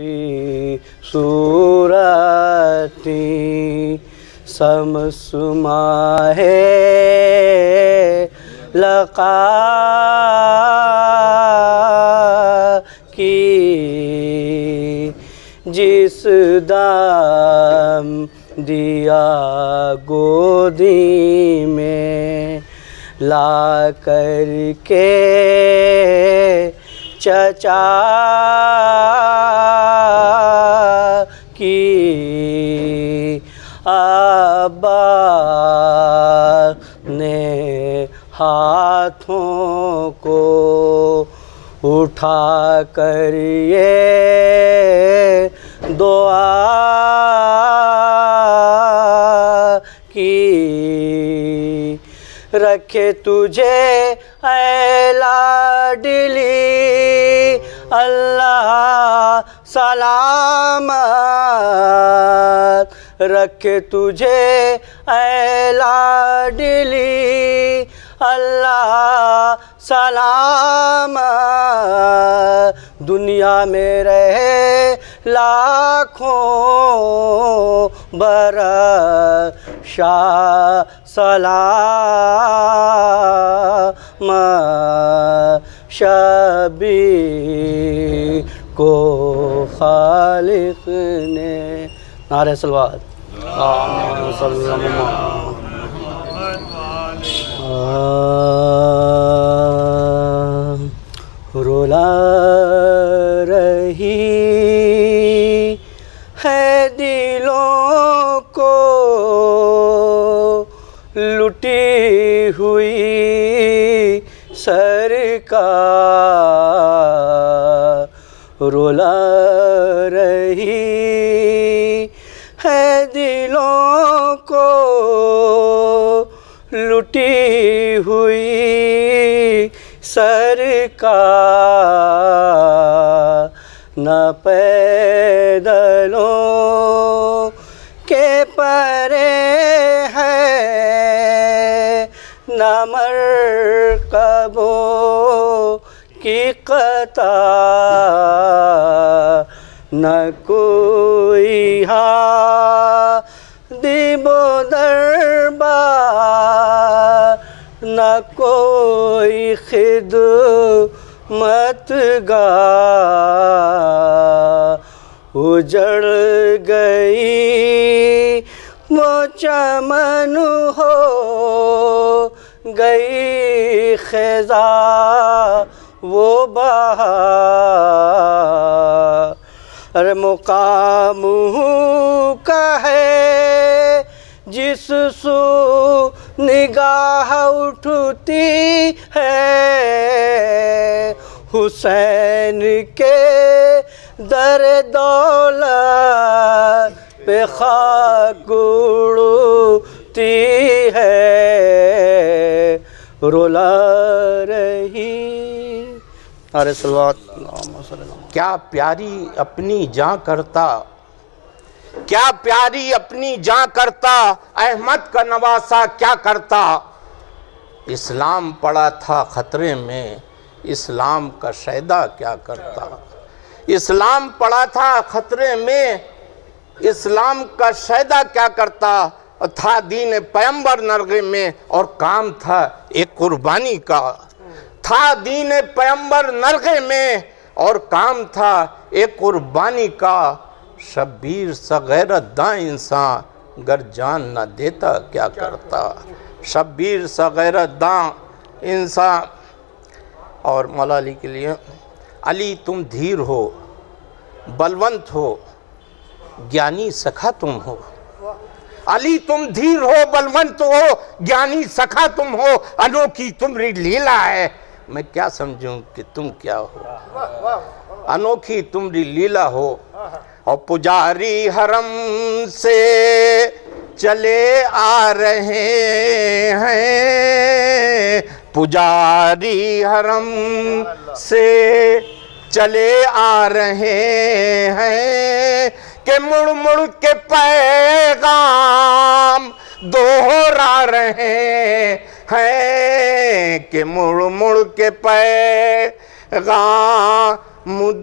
سی صورتی سمسما ہے لقا کی جس دم دیا گودی میں لا کر کے چچا کی ابا نے ہاتھوں کو اٹھا کر یہ دعا کی رکھے تجھے اے لاڈلی اللہ سلامت رکھے تجھے اے لاڈلی اللہ سلامت دنیا میں رہے لاکھوں برس شاہ سلامت شبیر کو خالق نے نعرہ صلوات اللہم صلی اللہ رولا رہی ہے دلوں کو لٹی ہوئی سرکار رولا رہی ہے دلوں کو لٹی ہوئی سرکار نہ پیدلوں کے پرے ہے نہ مرکبوں کی قطار نہ کوئی ہادی و دربار نہ کوئی خدمتگار اجڑ گئی وہ چمن ہو گئی خزاں وہ بہار ارے مقام کا ہے جس سو نگاہ اٹھتی ہے حسین کے در دولت پہ خاک اڑتی ہے رولا رہی نعرہ صلوات کیا پیاری اپنی جاں کرتا کیا پیاری اپنی جاں کرتا احمد کا نواسا کیا کرتا اسلام پڑا تھا خطرے میں اسلام کا شیدا کیا کرتا اسلام پڑا تھا خطرے میں اسلام کا شیدا کیا کرتا تھا دین پیمبر نرغے میں اور کام تھا ایک قربانی کا تھا دین پیمبر نرغے میں اور کام تھا ایک قربانی کا شبیر سا غیرت داں انسان گر جان نہ دیتا کیا کرتا شبیر سا غیرت داں انسان اور مولا علی کے لیے علی تم دھیر ہو بلونت ہو گیانی سکھا تم ہو علی تم دھیر ہو بلونت ہو گیانی سکھا تم ہو انوکھی تمری لیلا ہے میں کیا سمجھوں کہ تم کیا ہو انوکھی تمری لیلا ہو اور پجاری حرم سے چلے آ رہے ہیں پجاری حرم سے چلے آ رہے ہیں کہ مڑ مڑ کے پیغام دوہرا رہے ہیں کہ مڑ مڑ کے پیغام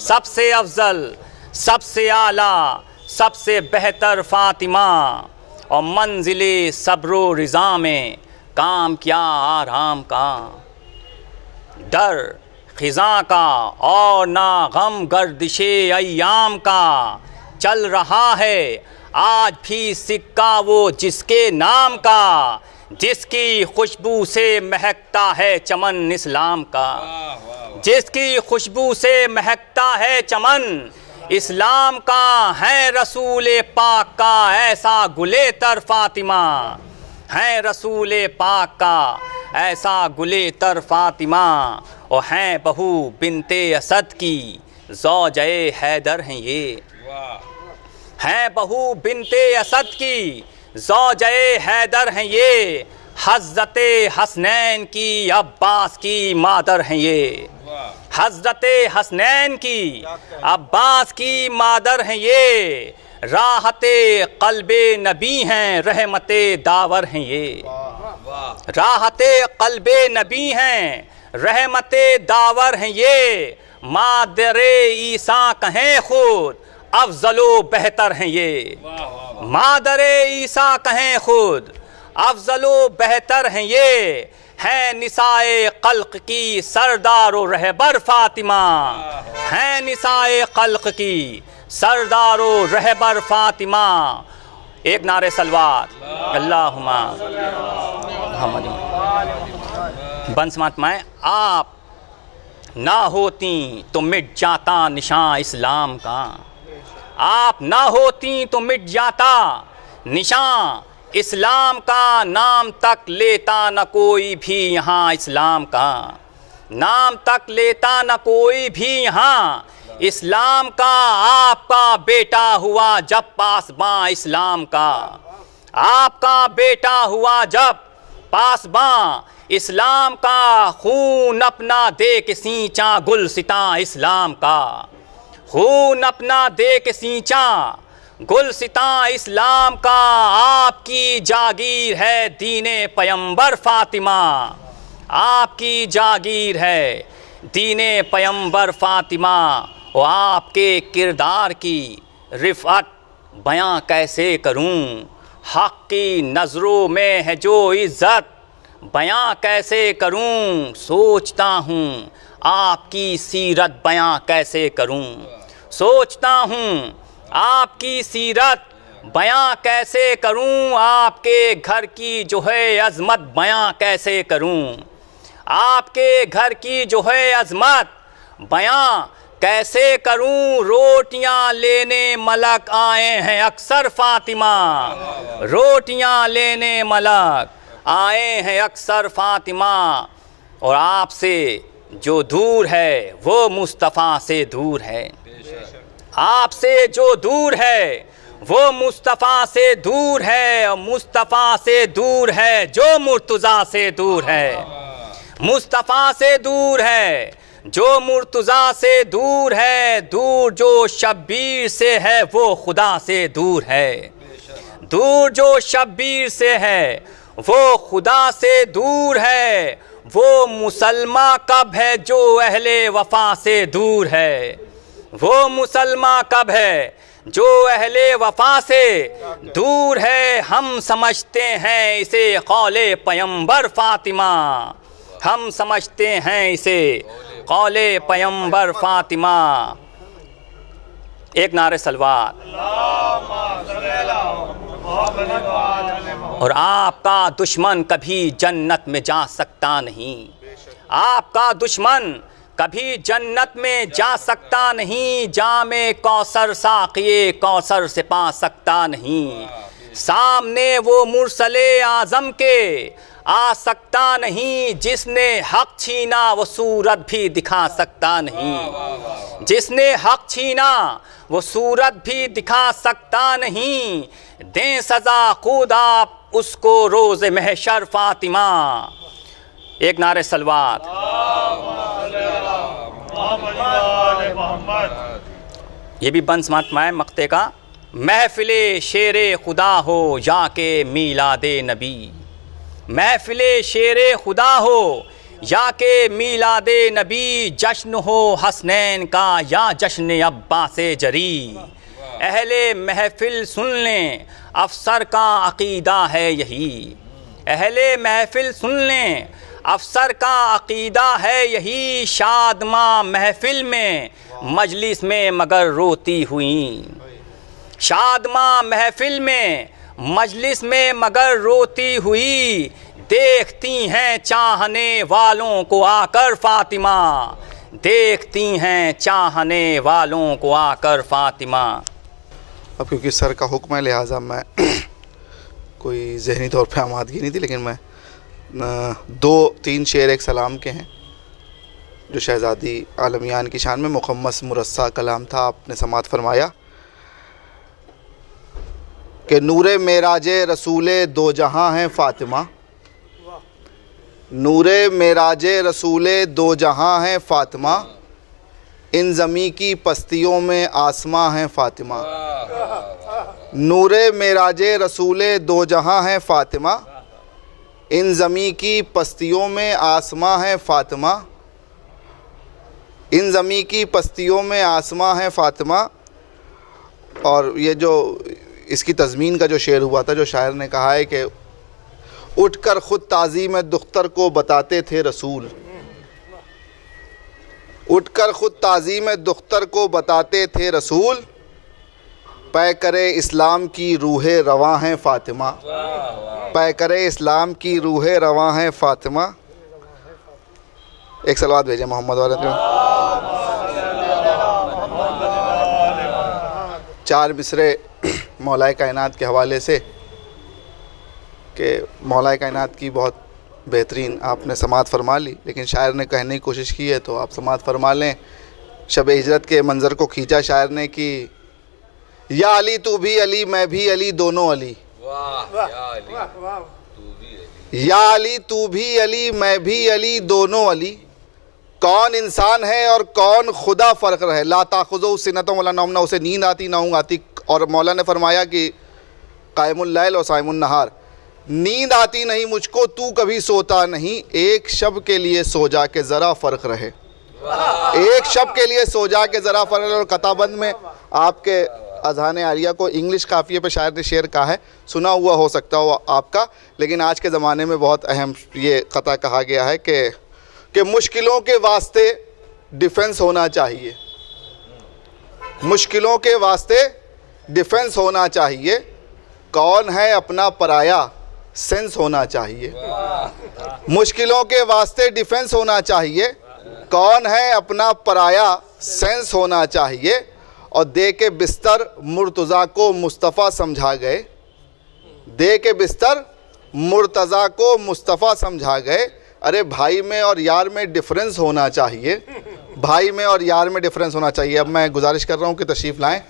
سب سے افضل، سب سے اعلیٰ، سب سے بہتر فاطمہ، اور منزل صبر و رضا میں کام کیا آرام کا، ڈر خزاں کا اور نہ غم گردش ایام کا، چل رہا ہے آج بھی سکہ وہ جس کے نام کا، جس کی خوشبو سے مہکتا ہے چمن اسلام کا، جس کی خوشبو سے مہکتا ہے چمن اسلام کا، ہے رسول پاک کا ایسا گلے تر فاطمہ، ہے رسول پاک کا ایسا گلے تر فاطمہ، اور ہیں بہو بنت اسد کی زوجہ حیدر ہیں یہ، ہیں بہو بنت اسد کی زوجہ حیدر ہیں یہ، حضرت حسنین کی عباس کی مادر ہیں یہ، حضرت حسنین کی عباس کی مادر ہیں یہ، راحت قلب نبی ہیں رحمت داور ہیں یہ، راحت قلب نبی ہیں رحمت داور ہیں یہ، مادر عیسیٰ کہیں خود افضل و بہتر ہیں یہ، مادر عیسیٰ کہیں خود افضل و بہتر ہیں یہ، ہیں نسائے خلق کی سردار و رہبر فاطمہ، ہیں نسائے خلق کی سردار و رہبر فاطمہ، ایک نعرہ صلوات اللہم محمد۔ بن سماعت میں آپ نہ ہوتی تو مٹ جاتا نشان اسلام کا، آپ نہ ہوتی تو مٹ جاتا نشان اسلام کا، نام تک لیتا نہ کوئی بھی یہاں اسلام کا، نام تک لیتا نہ کوئی بھی یہاں اسلام کا، آپ کا بیٹا ہوا جب پاسباں اسلام کا، آپ کا بیٹا ہوا جب پاسباں اسلام کا، خون اپنا دے کے سینچا گلستاں اسلام کا، خون اپنا دے کے سینچا گلستاں اسلام کا، آپ کی جاگیر ہے دین پیمبر فاطمہ، آپ کی جاگیر ہے دین پیمبر فاطمہ، اور آپ کے کردار کی رفعت بیاں کیسے کروں، حق کی نظروں میں ہے جو عزت بیاں کیسے کروں، سوچتا ہوں آپ کی سیرت بیاں کیسے کروں، سوچتا ہوں آپ کی سیرت بیاں کیسے کروں، آپ کے گھر کی جو ہے عظمت بیاں کیسے کروں، آپ کے گھر کی جو ہے عظمت بیاں کیسے کروں، روٹیاں لینے ملک آئے ہیں اکثر فاطمہ، روٹیاں لینے ملک آئے ہیں اکثر فاطمہ، اور آپ سے جو دور ہے وہ مصطفیٰ سے دور ہے، آپ سے جو دور ہے وہ مصطفیٰ سے دور ہے، اور مصطفیٰ سے دور ہے جو مرتضیٰ سے دور ہے، مصطفیٰ سے دور ہے جو مرتضیٰ سے دور ہے، دور جو شبیر سے ہے وہ خدا سے دور ہے، دور جو شبیر سے ہے وہ خدا سے دور ہے، وہ مسلمہ کب ہے جو اہل وفا سے دور ہے، وہ مسلمہ کب ہے جو اہل وفا سے دور ہے، ہم سمجھتے ہیں اسے قول پیمبر فاطمہ، ہم سمجھتے ہیں اسے قول پیمبر فاطمہ، ایک نعرہ صلوات۔ اور آپ کا دشمن کبھی جنت میں جا سکتا نہیں، آپ کا دشمن کبھی جنت میں جا سکتا نہیں، جام کوثر ساقی کوثر سے پا سکتا نہیں، سامنے وہ مرسل اعظم کے آ سکتا نہیں، جس نے حق چھینا وہ صورت بھی دکھا سکتا نہیں، جس نے حق چھینا وہ صورت بھی دکھا سکتا نہیں، دیں سزا خود آپ اس کو روز محشر فاطمہ، ایک نعرہ صلوات۔ یہ بھی بن سماعت میں مقطع کا، محفل شیر خدا ہو یا کہ میلاد نبی، محفل شیر خدا ہو یا کہ میلاد نبی جشن ہو حسنین کا یا جشن عباس جری۔ اہل محفل سن لیں افسر کا عقیدہ ہے یہی، اہل محفل سن لیں افسر کا عقیدہ ہے یہی، شادماں محفل میں مجلس میں مگر روتی ہوئیں، شادماں محفل میں مجلس میں مگر روتی ہوئی، دیکھتی ہیں چاہنے والوں کو آ کر فاطمہ، دیکھتی ہیں چاہنے والوں کو آ کر فاطمہ۔ اب کیونکہ سر کا حکم ہے لہٰذا میں کوئی ذہنی طور پہ آمادگی نہیں تھی، لیکن میں 2-3 شعر ایک سلام کے ہیں جو شہزادی عالمیان کی شان میں مخمس مرصع کلام تھا، آپ نے سماعت فرمایا کہ نور معراج رسول دو جہاں ہیں فاطمہ، نور معراج رسول دو جہاں ہیں فاطمہ، ان زمیں کی پستیوں میں آسماں ہیں فاطمہ، نور معراج رسول دو جہاں ہیں فاطمہ، ان زمیں کی پستیوں میں آسماں ہیں فاطمہ، ان زمیں کی پستیوں میں آسماں ہیں فاطمہ۔ اور یہ جو اس کی تضمین کا جو شعر ہوا تھا، جو شاعر نے کہا ہے کہ اٹھ کر خود تعظیم دختر کو بتاتے تھے رسول، اٹھ کر خود تعظیم دختر کو بتاتے تھے رسول، پیکر اسلام کی روح رواں ہیں فاطمہ، پیکر اسلام کی روح رواں ہیں فاطمہ۔ ایک صلوات بھیجیں محمد والے پہ۔ 4 مصرے مولا کائنات کے حوالے سے کہ مولا کائنات کی بہت بہترین آپ نے سماعت فرما لی، لیکن شاعر نے کہنے کی کوشش کی ہے تو آپ سماعت فرما لیں۔ شب ہجرت کے منظر کو کھینچا شاعر نے کہ یا علی تو بھی علی میں بھی علی دونوں علی، یا علی تو بھی علی میں بھی علی دونوں علی، کون انسان ہے اور کون خدا فرق رہے، لا تاخذہ سنۃ ولا نوم، نہ اسے نیند آتی نہ اونگ آتی۔ اور مولا نے فرمایا کہ قائم اللیل و صائم النہار، نیند آتی نہیں مجھ کو تو کبھی سوتا نہیں، ایک شب کے لیے سو جا کے ذرا فرق رہے، ایک شب کے لیے سو جا کے ذرا فرق رہے۔ اور قطع بند میں آپ کے اذہان عالیہ کو انگلش قافیے پہ شاعر نے شعر کہا ہے، سنا ہوا ہو سکتا ہو آپ کا، لیکن آج کے زمانے میں بہت اہم یہ قطع کہا گیا ہے کہ مشکلوں کے واسطے ڈیفنس ہونا چاہیے، مشکلوں کے واسطے ڈیفنس ہونا چاہیے، کون ہے اپنا پرایا سینس ہونا چاہیے، مشکلوں کے واسطے ڈیفنس ہونا چاہیے، کون ہے اپنا پرایا سینس ہونا چاہیے۔ اور دے کے بستر مرتضیٰ کو مصطفیٰ سمجھا گئے، دے کے بستر مرتضیٰ کو مصطفیٰ سمجھا گئے، ارے بھائی میں اور یار میں ڈیفرنس ہونا چاہیے، بھائی میں اور یار میں ڈیفرنس ہونا چاہیے۔ اب میں گزارش کر رہا ہوں کہ تشریف لائیں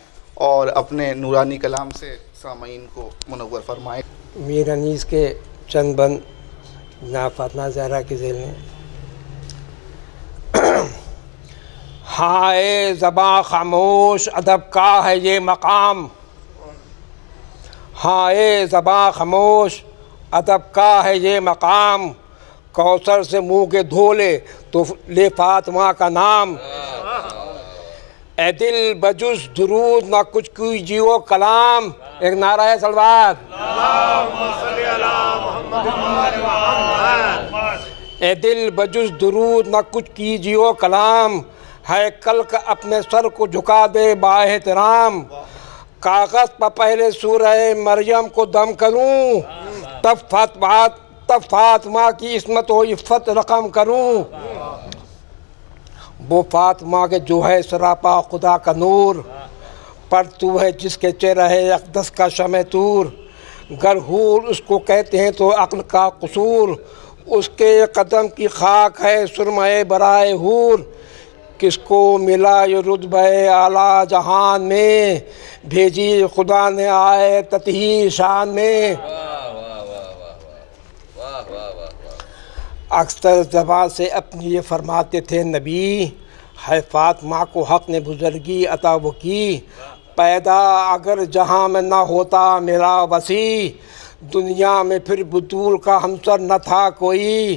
اور اپنے نورانی کلام سے سامعین کو منور فرمائیں۔ میر انیس کے چند بند جناب فاطمہ زہرا کی ذیل میں۔ ہائے زباں خاموش ادب کا ہے یہ مقام، ہائے زباں خاموش ادب کا ہے یہ مقام، کوثر سے منہ کے دھولے تو لے فاطمہ کا نام، اے دل بجز درود نہ کچھ کیجیو کلام، ایک نعرہ ہے صلوات، اے دل بجز درود نہ کچھ کیجیو کلام، ہے کل کا اپنے سر کو جھکا دے با احترام، کاغذ پر پہلے سورہ مریم کو دم کروں، تب فاطمہ کی عصمت و عفت رقم کروں، وہ فاطمہ کے جو ہے سراپا خدا کا نور، پر تو ہے جس کے چہرہ ہے اقدس کا شمع طور، گر حور اس کو کہتے ہیں تو عقل کا قصور، اس کے قدم کی خاک ہے سرمہ برائے حور، کس کو ملا یہ رتبہ اعلیٰ جہان میں، بھیجی خدا نے آئے تطہیر شان میں۔ اکثر زبان سے اپنی یہ فرماتے تھے نبی، ہے فاطمہ کو حق نے بزرگی عطا وہ کی، پیدا اگر جہاں میں نہ ہوتا میرا وسیع، دنیا میں پھر بطول کا ہمسر نہ تھا کوئی،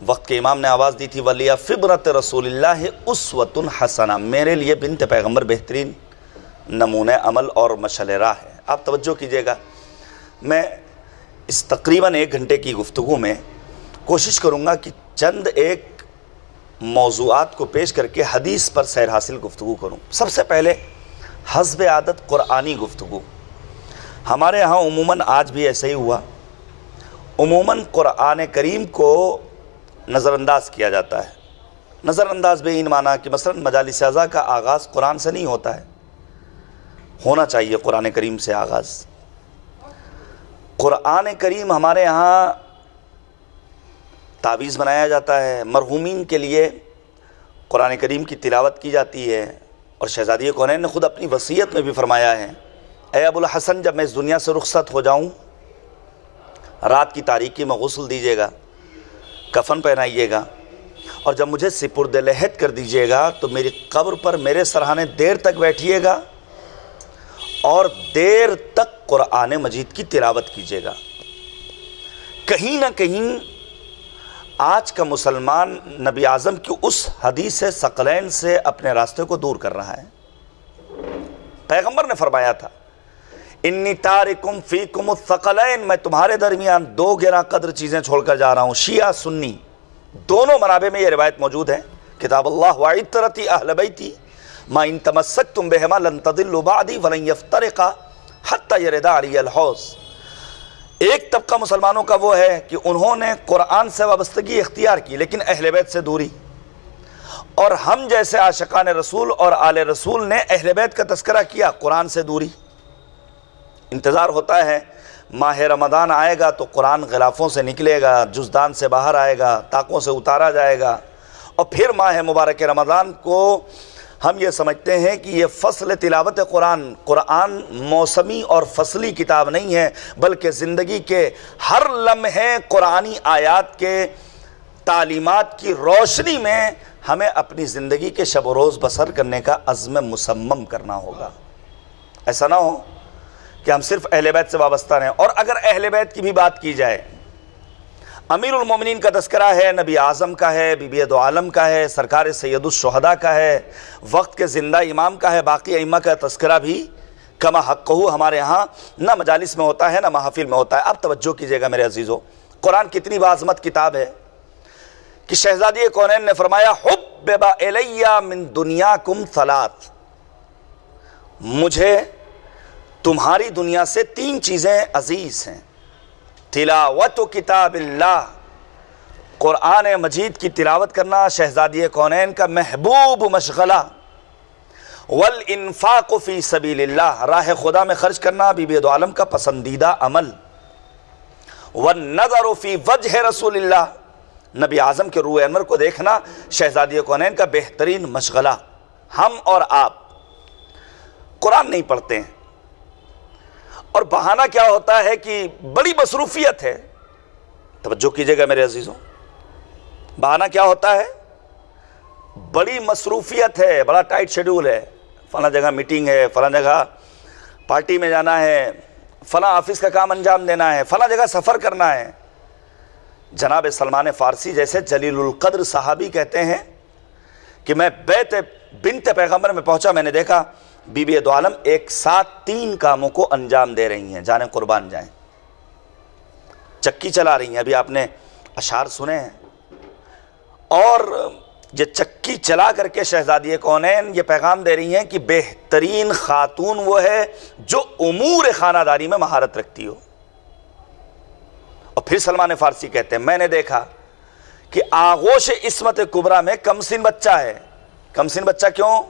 وقت کے امام نے آواز دی تھی وَلِيَ فِبْرَةِ رَسُولِ اللَّهِ أُسْوَةٌ حَسَنَةٌ، میرے لیے بنت پیغمبر بہترین نمونہ عمل اور مشعل راہ ہے۔ آپ توجہ کیجئے گا، میں اس تقریباً 1 گھنٹے کی گفتگو میں کوشش کروں گا کہ چند ایک موضوعات کو پیش کر کے حدیث پر سیر حاصل گفتگو کروں۔ سب سے پہلے حسب عادت قرآنی گفتگو۔ ہمارے ہاں عموماً آج بھی ایسا ہی ہوا، عموماً قرآن کریم کو نظر انداز کیا جاتا ہے۔ نظر انداز بے این معنی کہ مثلا مجالس اعضاء کا آغاز قرآن سے نہیں ہوتا ہے، ہونا چاہیے قرآن کریم سے آغاز۔ قرآن کریم ہمارے ہاں تعویذ بنایا جاتا ہے، مرحومین کے لیے قرآن کریم کی تلاوت کی جاتی ہے، اور شہزادی کونین نے خود اپنی وصیت میں بھی فرمایا ہے اے ابو الحسن جب میں اس دنیا سے رخصت ہو جاؤں رات کی تاریکی میں غسل دیجیے گا، کفن پہنائیے گا، اور جب مجھے سپرد لحد کر دیجیے گا تو میری قبر پر میرے سرہانے دیر تک بیٹھیے گا اور دیر تک قرآن مجید کی تلاوت کیجیے گا۔ کہیں نہ کہیں آج کا مسلمان نبی اعظم کی اس حدیث ثقلین سے اپنے راستے کو دور کر رہا ہے۔ پیغمبر نے فرمایا تھا انی تارکم فیکم الثقلین، میں تمہارے درمیان 2 گراں قدر چیزیں چھوڑ کر جا رہا ہوں، شیعہ سنی دونوں منابع میں یہ روایت موجود ہے، کتاب اللہ وعطرتی اہل بیتی ما ان تمسکتم بہما لن تضلوا بعدی ولن یفترقا حتی یردا علی الحوض۔ ایک طبقہ مسلمانوں کا وہ ہے کہ انہوں نے قرآن سے وابستگی اختیار کی لیکن اہل بیت سے دوری، اور ہم جیسے عاشقان رسول اور آل رسول نے اہل بیت کا تذکرہ کیا، قرآن سے دوری۔ انتظار ہوتا ہے ماہ رمضان آئے گا تو قرآن غلافوں سے نکلے گا، جزدان سے باہر آئے گا، طاقوں سے اتارا جائے گا، اور پھر ماہ مبارک رمضان کو ہم یہ سمجھتے ہیں کہ یہ فصل تلاوت قرآن موسمی اور فصلی کتاب نہیں ہے، بلکہ زندگی کے ہر لمحے قرآنی آیات کے تعلیمات کی روشنی میں ہمیں اپنی زندگی کے شب و روز بسر کرنے کا عزم مصمم کرنا ہوگا۔ ایسا نہ ہو کہ ہم صرف اہل بیت سے وابستہ رہیں۔ اور اگر اہل بیت کی بھی بات کی جائے، امیر المومنین کا تذکرہ ہے، نبی اعظم کا ہے، بی بی دو عالم کا ہے، سرکار سید الشہداء کا ہے، وقت کے زندہ امام کا ہے، باقی ائمہ کا تذکرہ بھی کما حقہ ہمارے ہاں نہ مجالس میں ہوتا ہے نہ محافل میں ہوتا ہے۔ اب توجہ کیجئے گا میرے عزیزو، قرآن کتنی بعظمت کتاب ہے کہ شہزادی کونین نے فرمایا حبب الی من دنیاکم ثلاث، مجھے تمہاری دنیا سے 3 چیزیں عزیز ہیں، تلاوت کتاب اللہ، قرآن مجید کی تلاوت کرنا شہزادی کونین کا محبوب مشغلہ، والانفاق فی سبیل اللہ، راہ خدا میں خرچ کرنا بی بی دو عالم کا پسندیدہ عمل، والنظر فی وجہ رسول اللہ، نبی اعظم کے روح انور کو دیکھنا شہزادی کونین کا بہترین مشغلہ۔ ہم اور آپ قرآن نہیں پڑھتے ہیں، اور بہانہ کیا ہوتا ہے کہ بڑی مصروفیت ہے۔ توجہ کیجئے گا میرے عزیزوں، بہانہ کیا ہوتا ہے؟ بڑی مصروفیت ہے، بڑا ٹائٹ شیڈول ہے، فلاں جگہ میٹنگ ہے، فلاں جگہ پارٹی میں جانا ہے، فلاں آفس کا کام انجام دینا ہے، فلاں جگہ سفر کرنا ہے۔ جناب سلمان فارسی جیسے جلیل القدر صحابی کہتے ہیں کہ میں بیت بنت پیغمبر میں پہنچا، میں نے دیکھا بی بی دو عالم ایک ساتھ 3 کاموں کو انجام دے رہی ہیں، جانے قربان جائیں۔ چکی چلا رہی ہیں، ابھی آپ نے اشعار سنے ہیں، اور یہ چکی چلا کر کے شہزادی کونین یہ پیغام دے رہی ہیں کہ بہترین خاتون وہ ہے جو امور خانہ داری میں مہارت رکھتی ہو۔ اور پھر سلمان فارسی کہتے ہیں میں نے دیکھا کہ آغوش عصمت کبریٰ میں کم سن بچہ ہے۔ کم سن بچہ کیوں؟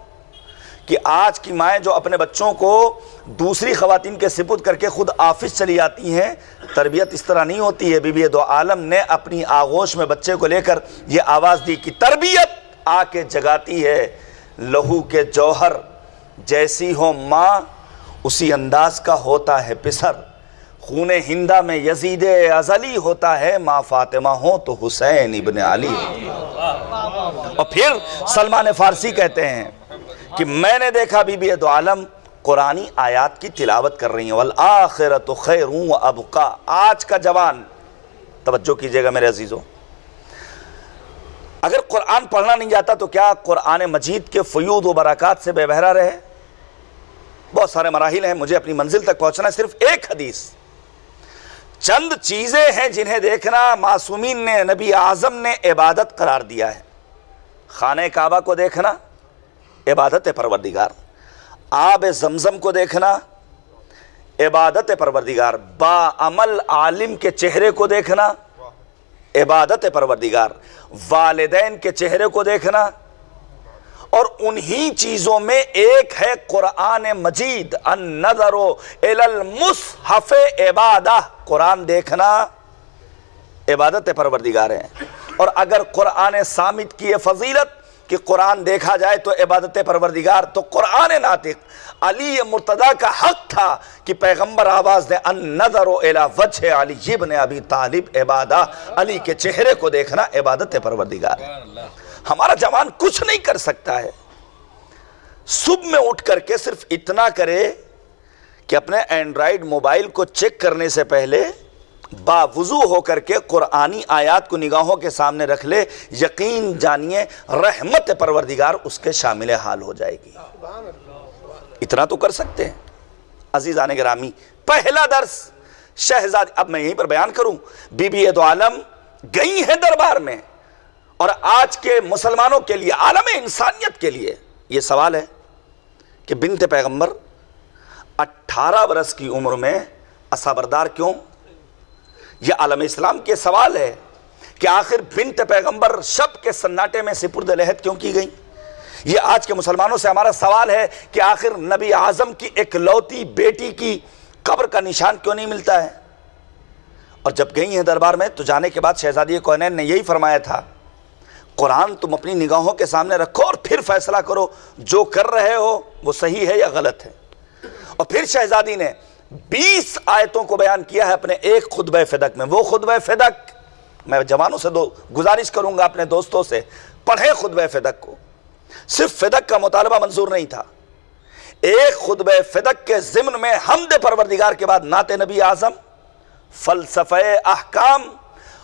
کہ آج کی مائیں جو اپنے بچوں کو دوسری خواتین کے سپرد کر کے خود آفس چلی آتی ہیں، تربیت اس طرح نہیں ہوتی ہے۔ بی بی دو عالم نے اپنی آغوش میں بچے کو لے کر یہ آواز دی کہ تربیت آ کے جگاتی ہے، لہو کے جوہر جیسی ہو ماں اسی انداز کا ہوتا ہے پسر، خون ہندہ میں یزید ازلی ہوتا ہے، ماں فاطمہ ہو تو حسین ابن علی۔ اور پھر سلمان فارسی کہتے ہیں کہ میں نے دیکھا بی بی دو عالم قرآنی آیات کی تلاوت کر رہی ہیں، والآخرۃ خیر وابقیٰ۔ آج کا جوان، توجہ کیجئے گا میرے عزیزوں، اگر قرآن پڑھنا نہیں جاتا تو کیا قرآن مجید کے فیوض و برکات سے بے بہرا رہے؟ بہت سارے مراحل ہیں، مجھے اپنی منزل تک پہنچنا ہے، صرف ایک حدیث، چند چیزیں ہیں جنہیں دیکھنا معصومین نے، نبی اعظم نے عبادت قرار دیا ہے۔ خانہ کعبہ کو دیکھنا عبادت پروردگار، آب زمزم کو دیکھنا عبادت پروردگار، با عمل عالم کے چہرے کو دیکھنا عبادت پروردگار، والدین کے چہرے کو دیکھنا، اور انہی چیزوں میں ایک ہے قرآن مجید، النظر الی المصحف عبادہ، قرآن دیکھنا عبادت پروردگار ہے۔ اور اگر قرآن صامت کی یہ فضیلت کہ قرآن دیکھا جائے تو عبادت پروردگار، تو قرآن ناطق علی مرتضیٰ کا حق تھا کہ پیغمبر آواز دے النظر الی وجہ علی ابن ابی طالب عبادہ، علی کے چہرے کو دیکھنا عبادت پروردگار ہے۔ ہمارا جوان کچھ نہیں کر سکتا ہے، صبح میں اٹھ کر کے صرف اتنا کرے کہ اپنے اینڈرائیڈ موبائل کو چیک کرنے سے پہلے باوضو ہو کر کے قرآنی آیات کو نگاہوں کے سامنے رکھ لے، یقین جانیے رحمت پروردگار اس کے شامل حال ہو جائے گی۔ اتنا تو کر سکتے ہیں۔ عزیزان گرامی، پہلا درس شہزادی، اب میں یہیں پر بیان کروں، بی بی دو عالم گئی ہیں دربار میں، اور آج کے مسلمانوں کے لیے، عالم انسانیت کے لیے یہ سوال ہے کہ بنت پیغمبر 18 برس کی عمر میں عصابردار کیوں؟ یہ عالم اسلام کے سوال ہے کہ آخر بنت پیغمبر شب کے سناٹے میں سپرد لحد کیوں کی گئی؟ یہ آج کے مسلمانوں سے ہمارا سوال ہے کہ آخر نبی اعظم کی اکلوتی بیٹی کی قبر کا نشان کیوں نہیں ملتا ہے؟ اور جب گئی ہیں دربار میں تو جانے کے بعد شہزادی کونین نے یہی فرمایا تھا، قرآن تم اپنی نگاہوں کے سامنے رکھو اور پھر فیصلہ کرو جو کر رہے ہو وہ صحیح ہے یا غلط ہے۔ اور پھر شہزادی نے 20 آیتوں کو بیان کیا ہے اپنے ایک خطبہ فدق میں۔ وہ خطبہ فدق میں جوانوں سے گزارش کروں گا، اپنے دوستوں سے پڑھیں خطبہ فدق کو۔ صرف فدق کا مطالبہ منظور نہیں تھا، ایک خطبہ فدق کے ضمن میں حمد پروردگار کے بعد نعت نبی اعظم، فلسفہ احکام،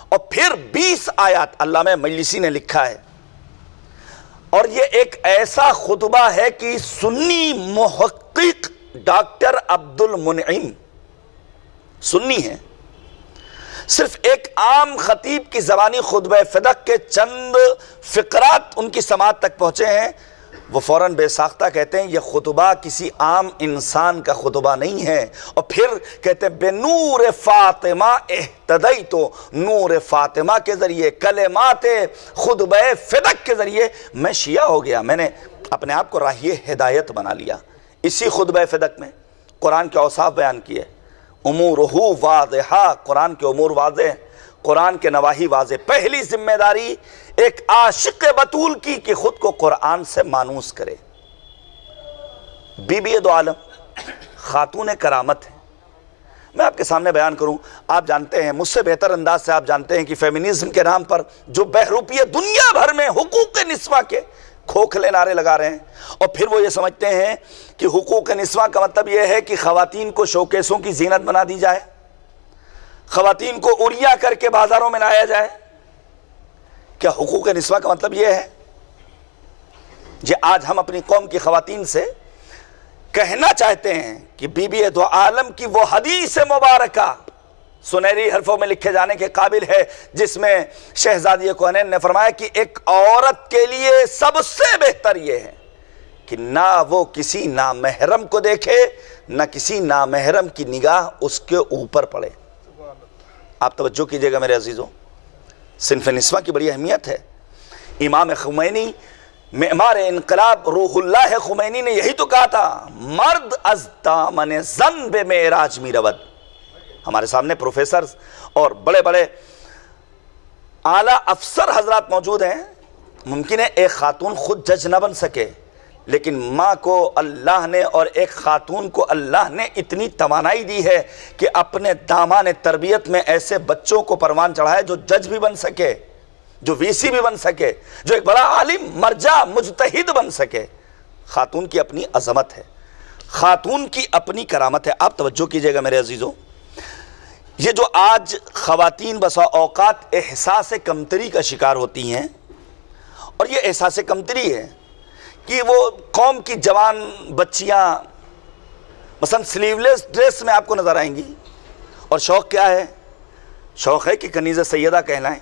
اور پھر 20 آیات علامہ مجلسی نے لکھا ہے۔ اور یہ ایک ایسا خطبہ ہے کہ سنی محقق ڈاکٹر عبد المنعم سنی ہے، صرف ایک عام خطیب کی زبانی خطبہ فدق کے چند فقرات ان کی سماعت تک پہنچے ہیں، وہ فوراً بے ساختہ کہتے ہیں یہ خطبہ کسی عام انسان کا خطبہ نہیں ہے، اور پھر کہتے ہیں بے نور فاطمہ اہتدیت، نور فاطمہ کے ذریعے، کلمات خطبہ فدق کے ذریعے میں شیعہ ہو گیا، میں نے اپنے آپ کو راہی ہدایت بنا لیا۔ اسی خطبہ فدق میں قرآن کے اوصاف بیان کیے، امورہ واضحہ، قرآن کے امور واضح، قرآن کے نواہی واضح۔ پہلی ذمہ داری ایک عاشق بطول کی کہ خود کو قرآن سے مانوس کرے۔ بی بی دو عالم خاتون کرامت ہے۔ میں آپ کے سامنے بیان کروں، آپ جانتے ہیں مجھ سے بہتر انداز سے آپ جانتے ہیں کہ فیمنزم کے نام پر جو بہروپیے دنیا بھر میں حقوق نسواں کے کھوکھلے نعرے لگا رہے ہیں، اور پھر وہ یہ سمجھتے ہیں کہ حقوق نسواں کا مطلب یہ ہے کہ خواتین کو شوکیسوں کی زینت بنا دی جائے، خواتین کو عریا کر کے بازاروں میں لایا جائے۔ کیا حقوق نسواں کا مطلب یہ ہے؟ یہ آج ہم اپنی قوم کی خواتین سے کہنا چاہتے ہیں کہ بی بی دو عالم کی وہ حدیث مبارکہ سنہری حرفوں میں لکھے جانے کے قابل ہے، جس میں شہزادی کونین نے فرمایا کہ ایک عورت کے لیے سب سے بہتر یہ ہے کہ نہ وہ کسی نامحرم کو دیکھے، نہ کسی نامحرم کی نگاہ اس کے اوپر پڑے۔ آپ توجہ کیجئے گا میرے عزیزوں، صنف نسواں کی بڑی اہمیت ہے۔ امام خمینی معمار انقلاب روح اللہ خمینی نے یہی تو کہا تھا، مرد از دامن زن بے معراج می رود۔ ہمارے سامنے پروفیسرز اور بڑے بڑے اعلیٰ افسر حضرات موجود ہیں، ممکن ہے ایک خاتون خود جج نہ بن سکے، لیکن ماں کو اللہ نے اور ایک خاتون کو اللہ نے اتنی توانائی دی ہے کہ اپنے دامان تربیت میں ایسے بچوں کو پروان چڑھائے جو جج بھی بن سکے، جو وی سی بھی بن سکے، جو ایک بڑا عالم مرجع مجتہد بن سکے۔ خاتون کی اپنی عظمت ہے، خاتون کی اپنی کرامت ہے۔ آپ توجہ کیجئے گا میرے عزیزوں، یہ جو آج خواتین بسا اوقات احساس کمتری کا شکار ہوتی ہیں، اور یہ احساس کمتری ہے کہ وہ قوم کی جوان بچیاں مثلا سلیولیس ڈریس میں آپ کو نظر آئیں گی، اور شوق کیا ہے؟ شوق ہے کہ کنیز سیدہ کہلائیں۔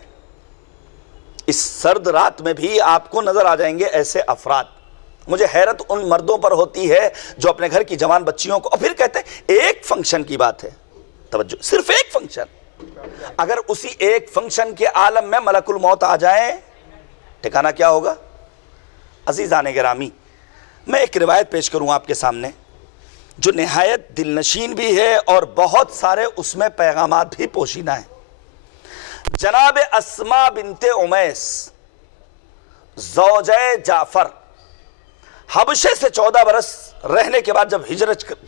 اس سرد رات میں بھی آپ کو نظر آ جائیں گے ایسے افراد۔ مجھے حیرت ان مردوں پر ہوتی ہے جو اپنے گھر کی جوان بچیوں کو، اور پھر کہتے ہیں ایک فنکشن کی بات ہے، توجہ، صرف ایک فنکشن، اگر اسی ایک فنکشن کے عالم میں ملک الموت آ جائیں ٹھکانہ کیا ہوگا؟ عزیزان گرامی، میں ایک روایت پیش کروں آپ کے سامنے جو نہایت دل نشین بھی ہے اور بہت سارے اس میں پیغامات بھی پوشیدہ ہیں۔ جناب اسماء بنت امیس زوجہ جعفر حبشے سے 14 برس رہنے کے بعد جب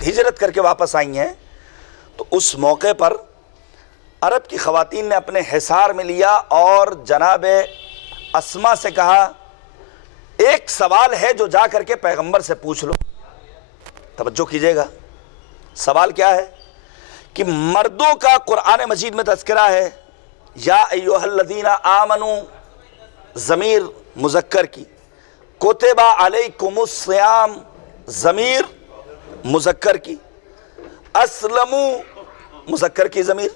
ہجرت کر کے واپس آئی ہیں تو اس موقع پر عرب کی خواتین نے اپنے حصار میں لیا اور جناب اسماء سے کہا ایک سوال ہے جو جا کر کے پیغمبر سے پوچھ لو۔ توجہ کیجئے گا، سوال کیا ہے کہ مردوں کا قرآن مجید میں تذکرہ ہے، یا ایھا الذین آمنوا ضمیر مذکر کی، کتب علیکم الصیام ضمیر مذکر کی، اسلموا مذکر کی ضمیر۔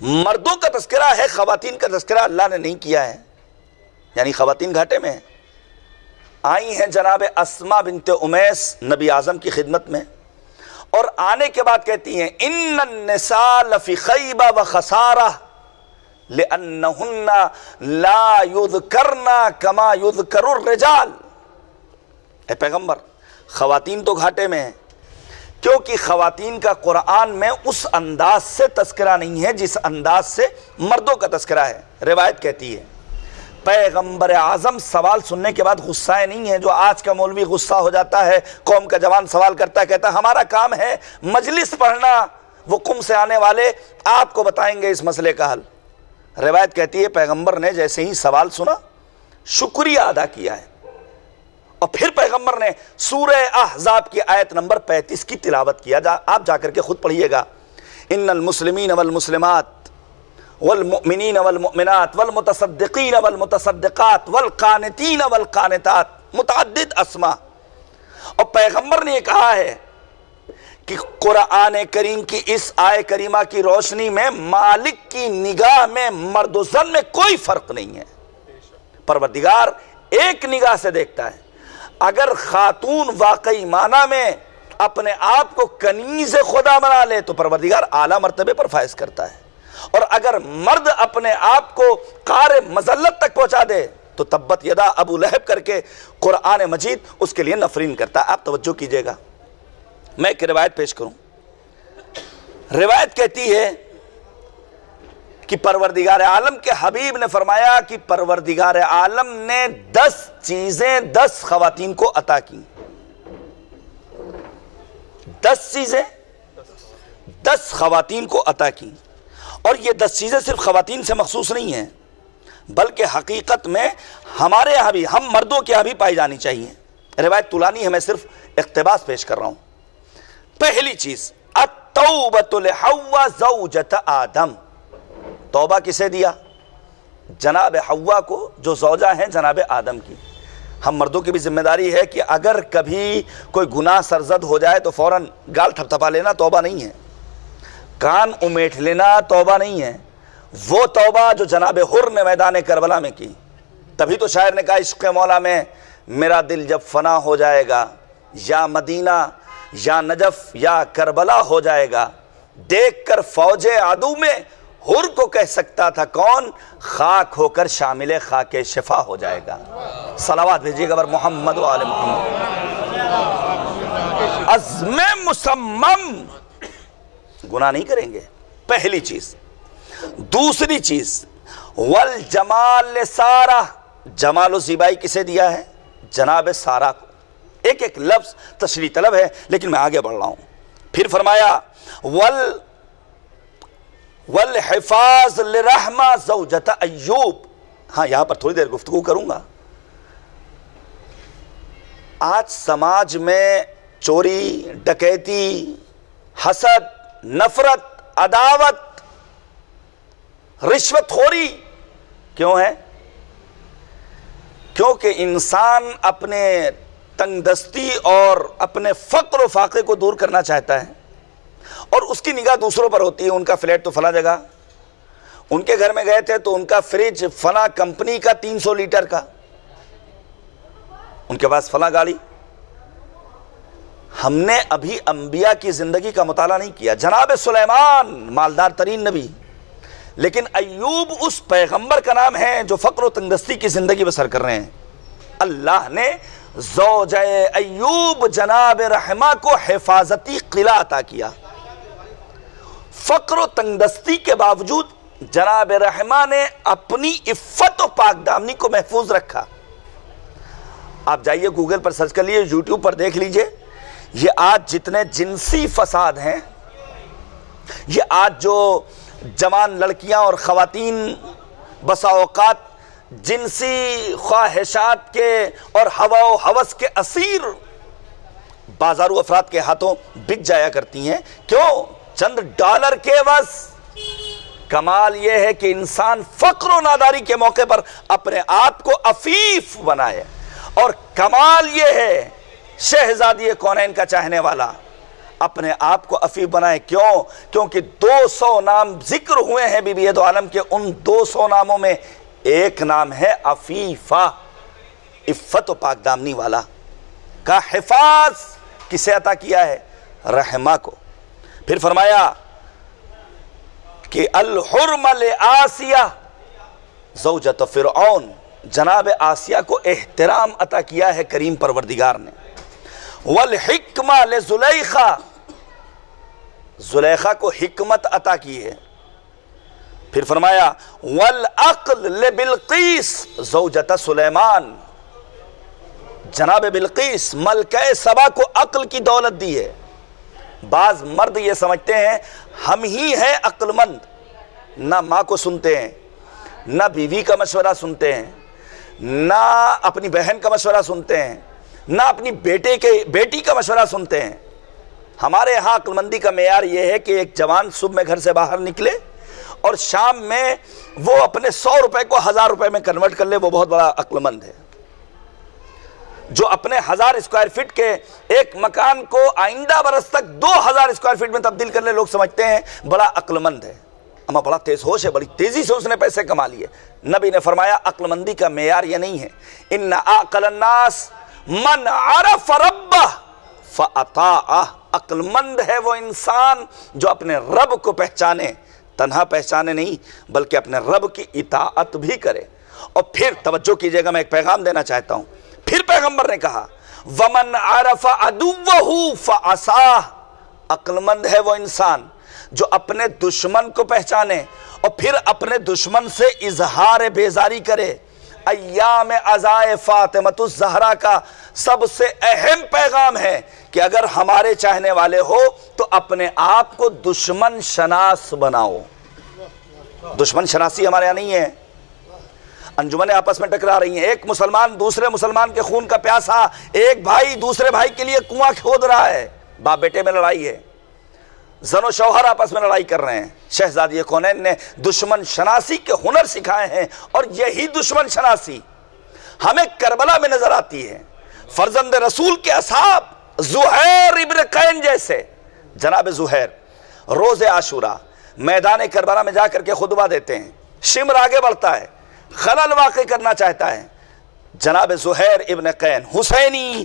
مردوں کا تذکرہ ہے، خواتین کا تذکرہ اللہ نے نہیں کیا ہے، یعنی خواتین گھاٹے میں ہیں۔ آئی ہیں جناب اسماء بنت امیس نبی اعظم کی خدمت میں، اور آنے کے بعد کہتی ہیں ان النساء لفی خیبہ و خسارہ لأنہن لا یذکرن کما یذکر الرجال۔ اے پیغمبر، خواتین تو گھاٹے میں ہیں کیونکہ خواتین کا قرآن میں اس انداز سے تذکرہ نہیں ہے جس انداز سے مردوں کا تذکرہ ہے۔ روایت کہتی ہے پیغمبر اعظم سوال سننے کے بعد غصہ نہیں ہے جو آج کا مولوی غصہ ہو جاتا ہے، قوم کا جوان سوال کرتا ہے، کہتا ہے ہمارا کام ہے مجلس پڑھنا، وہ قم سے آنے والے آپ کو بتائیں گے اس مسئلے کا حل۔ روایت کہتی ہے پیغمبر نے جیسے ہی سوال سنا شکریہ ادا کیا ہے، اور پھر پیغمبر نے سورہ احزاب کی آیت نمبر 35 کی تلاوت کیا۔ آپ جا کر کے خود پڑھیے گا، ان المسلمین والمسلمات والمؤمنین والمؤمنات والمتصدقین والمتصدقات والقانتین والقانتات، متعدد اسماء۔ اور پیغمبر نے یہ کہا ہے کہ قرآن کریم کی اس آیہ کریمہ کی روشنی میں مالک کی نگاہ میں مرد و زن میں کوئی فرق نہیں ہے، پروردگار ایک نگاہ سے دیکھتا ہے۔ اگر خاتون واقعی معنی میں اپنے آپ کو کنیز خدا بنا لے تو پروردگار اعلیٰ مرتبے پر فائز کرتا ہے، اور اگر مرد اپنے آپ کو قار مذلت تک پہنچا دے تو تبت یدا ابو لہب کر کے قرآن مجید اس کے لیے نفرین کرتا ہے۔ آپ توجہ کیجئے گا، میں ایک روایت پیش کروں۔ روایت کہتی ہے کہ پروردگار عالم کے حبیب نے فرمایا کہ پروردگار عالم نے 10 چیزیں 10 خواتین کو عطا کی۔ 10 چیزیں 10 خواتین کو عطا کی، اور یہ 10 چیزیں صرف خواتین سے مخصوص نہیں ہیں بلکہ حقیقت میں ہمارے یہاں بھی، ہم مردوں کے یہاں بھی پائی جانی چاہیے۔ روایت طولانی ہے، میں صرف اقتباس پیش کر رہا ہوں۔ پہلی چیز التوبۃ لحواء زوجۃ آدم۔ توبہ کسے دیا؟ جناب حوا کو، جو زوجہ ہیں جناب آدم کی۔ ہم مردوں کی بھی ذمہ داری ہے کہ اگر کبھی کوئی گناہ سرزد ہو جائے تو فوراً گال تھپ تھپا لینا توبہ نہیں ہے، کان امیٹھ لینا توبہ نہیں ہے۔ وہ توبہ جو جناب حر نے میدان کربلا میں کی، تبھی تو شاعر نے کہا عشق مولا میں میرا دل جب فنا ہو جائے گا، یا مدینہ یا نجف یا کربلا ہو جائے گا، دیکھ کر فوج عدو میں حر کو کہہ سکتا تھا کون، خاک ہو کر شامل خاک شفا ہو جائے گا۔ صلوات بھیجیے گا بر محمد و آل محمد۔ عزم مصمم، گناہ نہیں کریں گے، پہلی چیز۔ دوسری چیز والجمال سارہ، جمال و زیبائی کسے دیا ہے؟ جناب سارہ کو۔ ایک ایک لفظ تشریح طلب ہے لیکن میں آگے بڑھ رہا ہوں۔ پھر فرمایا والحفاظ لرحمہ زوجۃ ایوب۔ ہاں، یہاں پر تھوڑی دیر گفتگو کروں گا۔ آج سماج میں چوری، ڈکیتی، حسد، نفرت، عداوت، رشوت خوری کیوں ہے؟ کیونکہ انسان اپنے تنگ دستی اور اپنے فقر و فاقے کو دور کرنا چاہتا ہے اور اس کی نگاہ دوسروں پر ہوتی ہے. ان کا فلیٹ تو فلاں جگہ, ان کے گھر میں گئے تھے تو ان کا فریج فلاں کمپنی کا 300 لیٹر کا, ان کے پاس فلاں گاڑی. ہم نے ابھی انبیاء کی زندگی کا مطالعہ نہیں کیا. جناب سلیمان مالدار ترین نبی, لیکن ایوب اس پیغمبر کا نام ہے جو فقر و تنگدستی کی زندگی بسر کر رہے ہیں. اللہ نے زوجہ ایوب جناب رحمہ کو حفاظتی قلعہ عطا کیا. فقر و تنگدستی کے باوجود جناب رحمہ نے اپنی عفت و پاک دامنی کو محفوظ رکھا. آپ جائیے گوگل پر سرچ کر لیجئے, یوٹیوب پر دیکھ لیجئے, یہ آج جتنے جنسی فساد ہیں, یہ آج جو جوان لڑکیاں اور خواتین بسا اوقات جنسی خواہشات کے اور ہوا و ہوس کے اسیر بازارو افراد کے ہاتھوں بک جایا کرتی ہیں. کیوں؟ چند ڈالر کے بس. کمال یہ ہے کہ انسان فقر و ناداری کے موقع پر اپنے آپ کو عفیف بنائے, اور کمال یہ ہے شہزادی کونین کا چاہنے والا اپنے آپ کو عفیف بنائے. کیوں؟ کیونکہ 200 نام ذکر ہوئے ہیں بی بی دو عالم کے, ان 200 ناموں میں ایک نام ہے عفیفہ, عفت و پاک دامنی والا. کا حفاظ کسے عطا کیا ہے؟ رحمہ کو. پھر فرمایا کہ الحرم لآسیہ زوجۃ فرعون, جناب آسیہ کو احترام عطا کیا ہے کریم پروردگار نے. والحکمہ لزلیخہ, زلیخہ کو حکمت عطا کی ہے. پھر فرمایا والعقل لبلقیس زوجۃ سلیمان, جناب بلقیس ملکہ سبا کو عقل کی دولت دی ہے. بعض مرد یہ سمجھتے ہیں ہم ہی ہیں عقل مند, نہ ماں کو سنتے ہیں, نہ بیوی کا مشورہ سنتے ہیں, نہ اپنی بہن کا مشورہ سنتے ہیں, نہ اپنی بیٹی کا مشورہ سنتے ہیں. ہمارے یہاں عقل مندی کا معیار یہ ہے کہ ایک جوان صبح میں گھر سے باہر نکلے اور شام میں وہ اپنے 100 روپے کو 1000 روپے میں کنورٹ کر لے, وہ بہت بڑا عقل مند ہے. جو اپنے 1000 اسکوائر فٹ کے ایک مکان کو آئندہ برس تک 2000 اسکوائر فٹ میں تبدیل کر لے, لوگ سمجھتے ہیں بڑا عقل مند ہے. اما بڑا تیز ہوش ہے, بڑی تیزی سے اس نے پیسے کما لیے. نبی نے فرمایا عقل مندی کا معیار یہ نہیں ہے. ان اعقل الناس من عرف ربہ فاطاعہ, عقل مند ہے وہ انسان جو اپنے رب کو پہچانے, تنہا پہچانے نہیں بلکہ اپنے رب کی اطاعت بھی کرے. اور پھر توجہ کیجئے گا, میں ایک پیغام دینا چاہتا ہوں. پھر پیغمبر نے کہا وَمَنْ عَرَفَ عَدُوَّهُ فَعَصَاهُ, عقل مند ہے وہ انسان جو اپنے دشمن کو پہچانے اور پھر اپنے دشمن سے اظہار بیزاری کرے. ایام عزائے فاطمۃ الزہرا کا سب سے اہم پیغام ہے کہ اگر ہمارے چاہنے والے ہو تو اپنے آپ کو دشمن شناس بناؤ. دشمن شناسی ہمارے یہاں نہیں ہے. انجمنیں آپس میں ٹکرا رہی ہیں, ایک مسلمان دوسرے مسلمان کے خون کا پیاسا, ایک بھائی دوسرے بھائی کے لیے کنواں کھود رہا ہے, باپ بیٹے میں لڑائی ہے, زن و شوہر آپس میں لڑائی کر رہے ہیں. شہزادی کونین نے دشمن شناسی کے ہنر سکھائے ہیں, اور یہی دشمن شناسی ہمیں کربلا میں نظر آتی ہے. فرزند رسول کے اصحاب زہیر ابن قین جیسے, جناب زہیر روز عاشورہ میدان کربلا میں جا کر کے خطبہ دیتے ہیں, شمر آگے بڑھتا ہے, خلل واقع کرنا چاہتا ہے. جناب زہیر ابن قین حسینی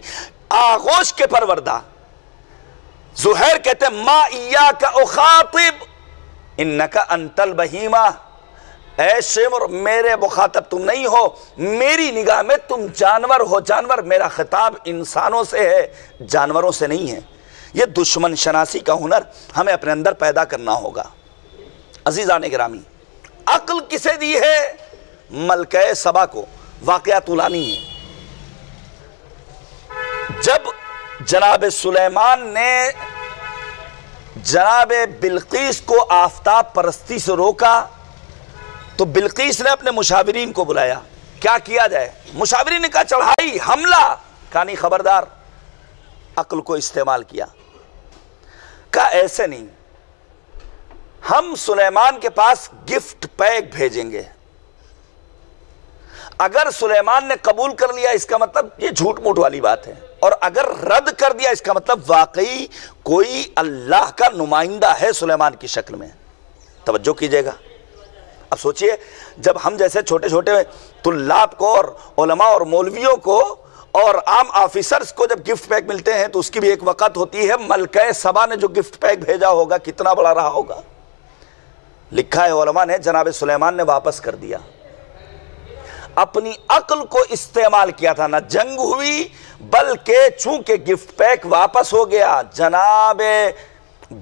آغوش کے پروردہ, زہیر کہتے ہیں ما ایاک اخاطب انکا انت البہیمہ, اے شمر میرے مخاطب تم نہیں ہو, میری نگاہ میں تم جانور ہو. جانور, میرا خطاب انسانوں سے ہے, جانوروں سے نہیں ہے. یہ دشمن شناسی کا ہنر ہمیں اپنے اندر پیدا کرنا ہوگا. عزیزان گرامی, عقل کسے دی ہے؟ ملکہ سبا کو. واقعات اولانی ہے. جب جناب سلیمان نے جناب بلقیس کو آفتاب پرستی سے روکا تو بلقیس نے اپنے مشاورین کو بلایا, کیا کیا جائے؟ مشاورین نے کہا چڑھائی, حملہ. کہا نہیں, خبردار. عقل کو استعمال کیا. کہا ایسے نہیں, ہم سلیمان کے پاس گفٹ پیک بھیجیں گے, اگر سلیمان نے قبول کر لیا اس کا مطلب یہ جھوٹ موٹ والی بات ہے، اور اگر رد کر دیا اس کا مطلب واقعی کوئی اللہ کا نمائندہ ہے سلیمان کی شکل میں۔ توجہ کیجئے گا۔ اب سوچئے جب ہم جیسے چھوٹے چھوٹے طلاب کو اور علماء اور مولویوں کو اور عام آفیسرز کو جب گفٹ پیک ملتے ہیں تو اس کی بھی ایک وقت ہوتی ہے، ملکہ سبا نے جو گفٹ پیک بھیجا ہوگا کتنا بڑا رہا ہوگا۔ لکھا ہے علماء نے جناب سلیمان نے واپس کر دیا، اپنی عقل کو استعمال کیا تھا، نہ جنگ ہوئی بلکہ چونکہ گفٹ پیک واپس ہو گیا، جناب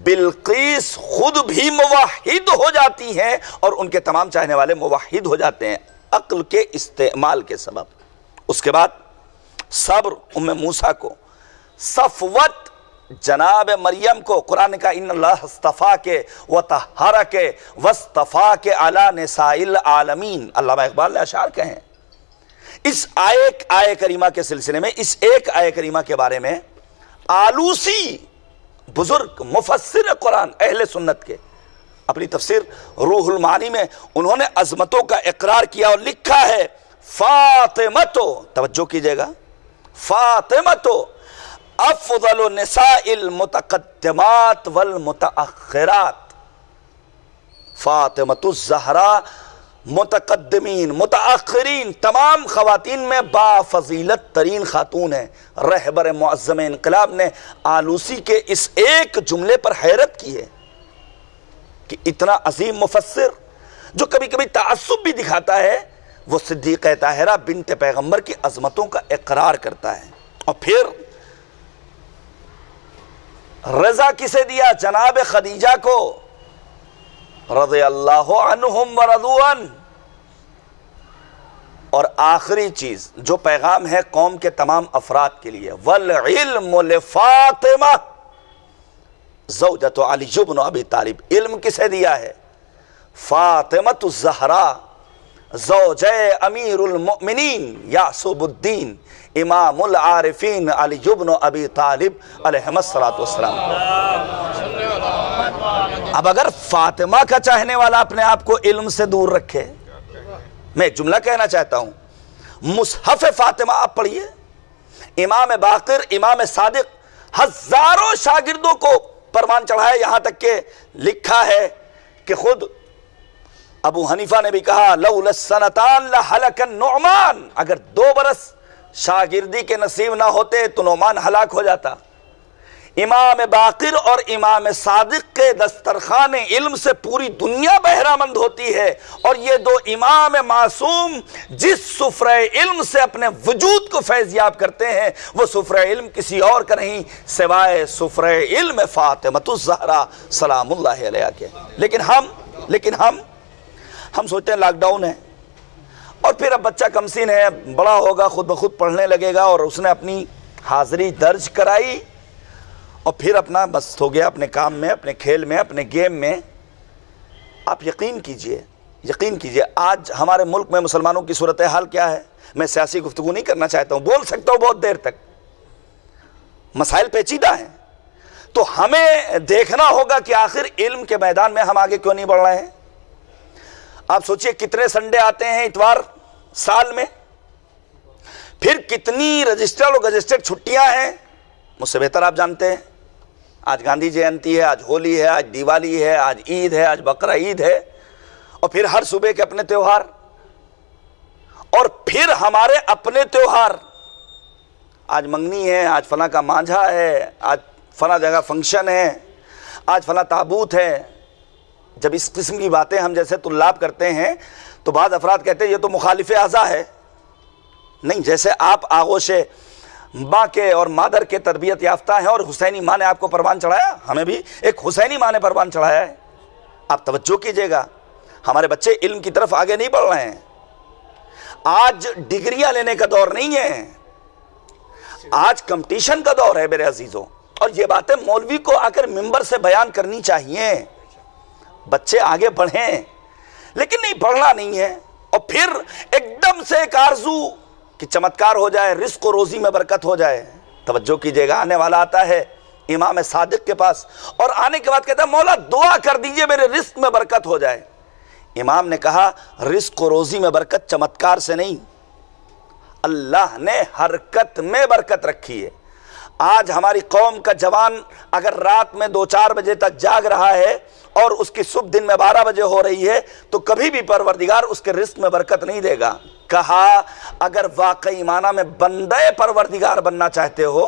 بلقیس خود بھی موحد ہو جاتی ہیں اور ان کے تمام چاہنے والے موحد ہو جاتے ہیں عقل کے استعمال کے سبب۔ اس کے بعد صبر ام موسیٰ کو، صفوت جناب مریم کو، قرآن کا ان اللہ اصطفاک وطہرک واصطفاک علی نساء العالمین، علامہ اقبال نے اشعار کہے ہیں۔ اس آیے کریمہ کے سلسلے میں، اس ایک آیے کریمہ کے بارے میں آلوسی بزرگ مفسر قرآن اہل سنت کے اپنی تفسیر روح المعانی میں انہوں نے عظمتوں کا اقرار کیا اور لکھا ہے فاطمہ، توجہ کیجئے گا، فاطمہ افضل نساء المتقدمات والمتاخرات، فاطمہ الزہرا متقدمین متاخرین تمام خواتین میں با فضیلت ترین خاتون ہیں۔ رہبر معظم انقلاب نے آلوسی کے اس ایک جملے پر حیرت کی ہے کہ اتنا عظیم مفسر جو کبھی کبھی تعصب بھی دکھاتا ہے وہ صدیقہ طاہرہ بنت پیغمبر کی عظمتوں کا اقرار کرتا ہے۔ اور پھر رضا کسے دیا؟ جناب خدیجہ کو، رضی اللہ عنہم ورضوا عنہ۔ اور آخری چیز جو پیغام ہے قوم کے تمام افراد کے لیے، والعلم لفاطمہ زوجۃ علی بن ابی طالب، علم کسے دیا ہے؟ فاطمہ الزہرا زوجہ امیر المؤمنین یعصب الدین امام العارفین علی بن ابی طالب علیہ السلام۔ اب اگر فاطمہ کا چاہنے والا اپنے آپ کو علم سے دور رکھے، میں ایک جملہ کہنا چاہتا ہوں، مصحف فاطمہ آپ پڑھئے، امام باقر امام صادق ہزاروں شاگردوں کو پروان چڑھائے، یہاں تک کہ لکھا ہے کہ خود ابو حنیفہ نے بھی کہا لولا السنتان لہلک النعمان، اگر 2 برس شاگردی کے نصیب نہ ہوتے تو نعمان ہلاک ہو جاتا۔ امام باقر اور امام صادق کے دسترخوان علم سے پوری دنیا بہرہ مند ہوتی ہے، اور یہ 2 امام معصوم جس سفرہ علم سے اپنے وجود کو فیضیاب کرتے ہیں وہ سفرہ علم کسی اور کا نہیں سوائے سفرہ علم فاطمہ الزہرا سلام اللہ علیہ کے۔ لیکن ہم سوچتے ہیں لاک ڈاؤن ہے اور پھر اب بچہ کمسن ہے، بڑا ہوگا خود بخود پڑھنے لگے گا، اور اس نے اپنی حاضری درج کرائی اور پھر اپنا مست ہو گیا اپنے کام میں، اپنے کھیل میں، اپنے گیم میں۔ آپ یقین کیجئے آج ہمارے ملک میں مسلمانوں کی صورتحال کیا ہے۔ میں سیاسی گفتگو نہیں کرنا چاہتا ہوں، بول سکتا ہوں بہت دیر تک، مسائل پیچیدہ ہیں، تو ہمیں دیکھنا ہوگا کہ آخر علم کے میدان میں ہم آگے کیوں نہیں بڑھ رہے ہیں۔ آپ سوچئے کتنے سنڈے آتے ہیں اتوار سال میں، پھر کتنی رجسٹرڈ اور گزسٹرڈ چھٹیاں ہیں، مجھ سے بہتر آپ جانتے ہیں۔ آج گاندھی جینتی ہے، آج ہولی ہے، آج دیوالی ہے، آج عید ہے، آج بقرہ عید ہے، اور پھر ہر صوبے کے اپنے تیوہار، اور پھر ہمارے اپنے تیوہار، آج منگنی ہے، آج فلاں کا مانجھا ہے، آج فلاں جگہ فنکشن ہے، آج فلاں تابوت ہے۔ جب اس قسم کی باتیں ہم جیسے طلاب کرتے ہیں تو بعض افراد کہتے ہیں یہ تو مخالف اعضاء ہے۔ نہیں، جیسے آپ آغوش ماں کے اور مادر کے تربیت یافتہ ہیں اور حسینی ماں نے آپ کو پروان چڑھایا، ہمیں بھی ایک حسینی ماں نے پروان چڑھایا ہے۔ آپ توجہ کیجئے گا، ہمارے بچے علم کی طرف آگے نہیں بڑھ رہے ہیں۔ آج ڈگریاں لینے کا دور نہیں ہے، آج کمپٹیشن کا دور ہے میرے عزیزوں، اور یہ باتیں مولوی کو آ کر ممبر سے بیان کرنی چاہیے۔ بچے آگے بڑھیں، لیکن نہیں، بڑھنا نہیں ہے، اور پھر ایک دم سے ایک آرزو کہ چمتکار ہو جائے، رزق و روزی میں برکت ہو جائے۔ توجہ کیجئے گا، آنے والا آتا ہے امام صادق کے پاس اور آنے کے بعد کہتا ہے مولا دعا کر دیجئے میرے رزق میں برکت ہو جائے۔ امام نے کہا رزق و روزی میں برکت چمتکار سے نہیں، اللہ نے حرکت میں برکت رکھی ہے۔ آج ہماری قوم کا جوان اگر رات میں 2-4 بجے تک جاگ رہا ہے اور اس کی صبح دن میں 12 بجے ہو رہی ہے تو کبھی بھی پروردگار اس کے رزق میں برکت نہیں دے گا۔ کہا اگر واقعی معنی میں بندے پروردگار بننا چاہتے ہو،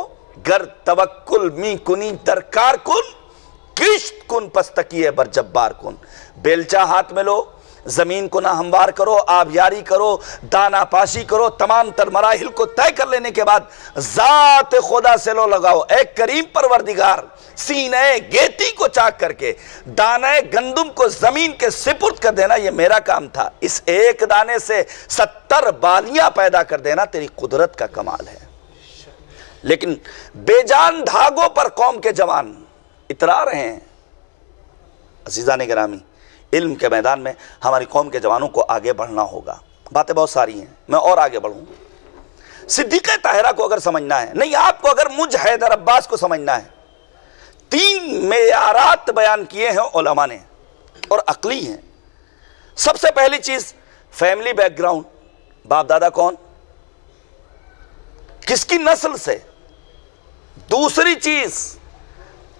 گر توکل می کنی درکار کن، کشت کن پستکیے بر جبار کن۔ بیلچہ ہاتھ میں لو، زمین کو نہ ہموار کرو، آبیاری کرو، دانا پاشی کرو، تمام تر مراحل کو طے کر لینے کے بعد ذات خدا سے لو لگاؤ۔ اے کریم پروردگار، سینے گیتی کو چاک کر کے دانے گندم کو زمین کے سپرد کر دینا یہ میرا کام تھا، اس ایک دانے سے 70 بالیاں پیدا کر دینا تیری قدرت کا کمال ہے۔ لیکن بے جان دھاگوں پر قوم کے جوان اترا رہے ہیں۔ عزیزان گرامی، علم کے میدان میں ہماری قوم کے جوانوں کو آگے بڑھنا ہوگا۔ باتیں بہت ساری ہیں، میں اور آگے بڑھوں۔ صدیقہ طاہرہ کو اگر سمجھنا ہے، نہیں آپ کو اگر مجھ حیدر عباس کو سمجھنا ہے، 3 معیارات بیان کیے ہیں علماء نے اور عقلی ہیں۔ سب سے پہلی چیز فیملی بیک گراؤنڈ، باپ دادا کون، کس کی نسل سے۔ دوسری چیز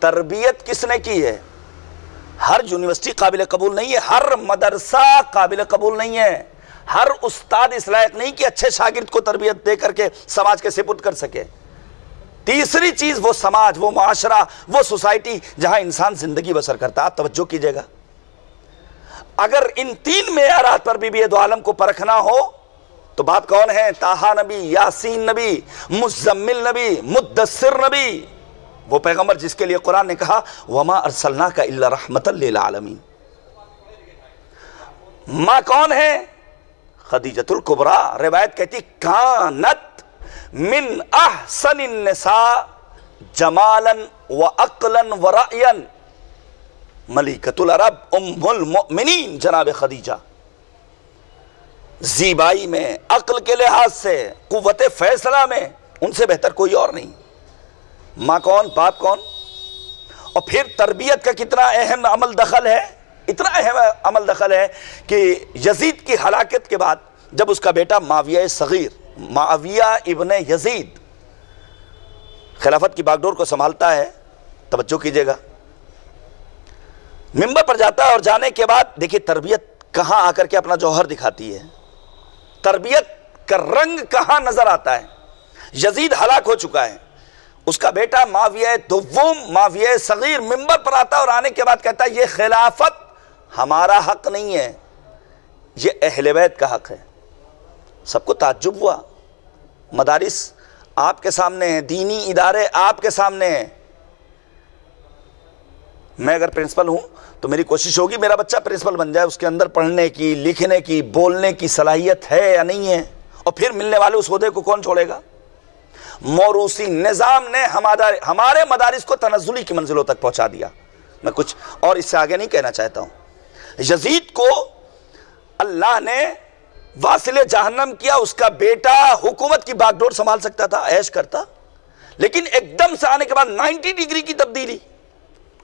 تربیت کس نے کی ہے۔ ہر یونیورسٹی قابل قبول نہیں ہے، ہر مدرسہ قابل قبول نہیں ہے، ہر استاد اس لائق نہیں کہ اچھے شاگرد کو تربیت دے کر کے سماج کے سپرد کر سکے۔ تیسری چیز وہ سماج، وہ معاشرہ، وہ سوسائٹی جہاں انسان زندگی بسر کرتا ہے۔ آپ توجہ کیجئے گا، اگر ان 3 معیارات پر بی دو عالم کو پرکھنا ہو تو باپ کون ہے؟ طٰہٰ نبی، یاسین نبی، مزمل نبی، مدثر نبی، وہ پیغمبر جس کے لیے قرآن نے کہا وَمَا أَرْسَلْنَاكَ إِلَّا رَحْمَةً لِلْعَالَمِينَ۔ ماں کون ہے؟ خدیجۃ الکبریٰ۔ روایت کہتی کانت من احسن النساء جمالا وعقلا ورأیا، ملکۃ العرب ام المؤمنین جناب خدیجہ، زیبائی میں، عقل کے لحاظ سے، قوت فیصلہ میں ان سے بہتر کوئی اور نہیں۔ ماں کون، باپ کون، اور پھر تربیت کا کتنا اہم عمل دخل ہے، اتنا اہم عمل دخل ہے کہ یزید کی ہلاکت کے بعد جب اس کا بیٹا معاویہ صغیر، معاویہ ابن یزید خلافت کی باغڈور کو سنبھالتا ہے، توجہ کیجئے گا، منبر پر جاتا ہے اور جانے کے بعد دیکھیے تربیت کہاں آ کر کے اپنا جوہر دکھاتی ہے، تربیت کا رنگ کہاں نظر آتا ہے۔ یزید ہلاک ہو چکا ہے، اس کا بیٹا معاویہ دوم، معاویہ صغیر منبر پر آتا ہے اور آنے کے بعد کہتا ہے یہ خلافت ہمارا حق نہیں ہے، یہ اہل بیت کا حق ہے۔ سب کو تعجب ہوا، مدارس آپ کے سامنے ہیں، دینی ادارے آپ کے سامنے ہیں، میں اگر پرنسپل ہوں تو میری کوشش ہوگی میرا بچہ پرنسپل بن جائے، اس کے اندر پڑھنے کی، لکھنے کی، بولنے کی صلاحیت ہے یا نہیں ہے، اور پھر ملنے والے اس عہدے کو کون چھوڑے گا۔ موروثی نظام نے ہمارے مدارس کو تنزلی کی منزلوں تک پہنچا دیا۔ میں کچھ اور اس سے آگے نہیں کہنا چاہتا ہوں۔ یزید کو اللہ نے واصل جہنم کیا، اس کا بیٹا حکومت کی باغ ڈور سنبھال سکتا تھا، عیش کرتا، لیکن ایک دم سے آنے کے بعد 90 ڈگری کی تبدیلی،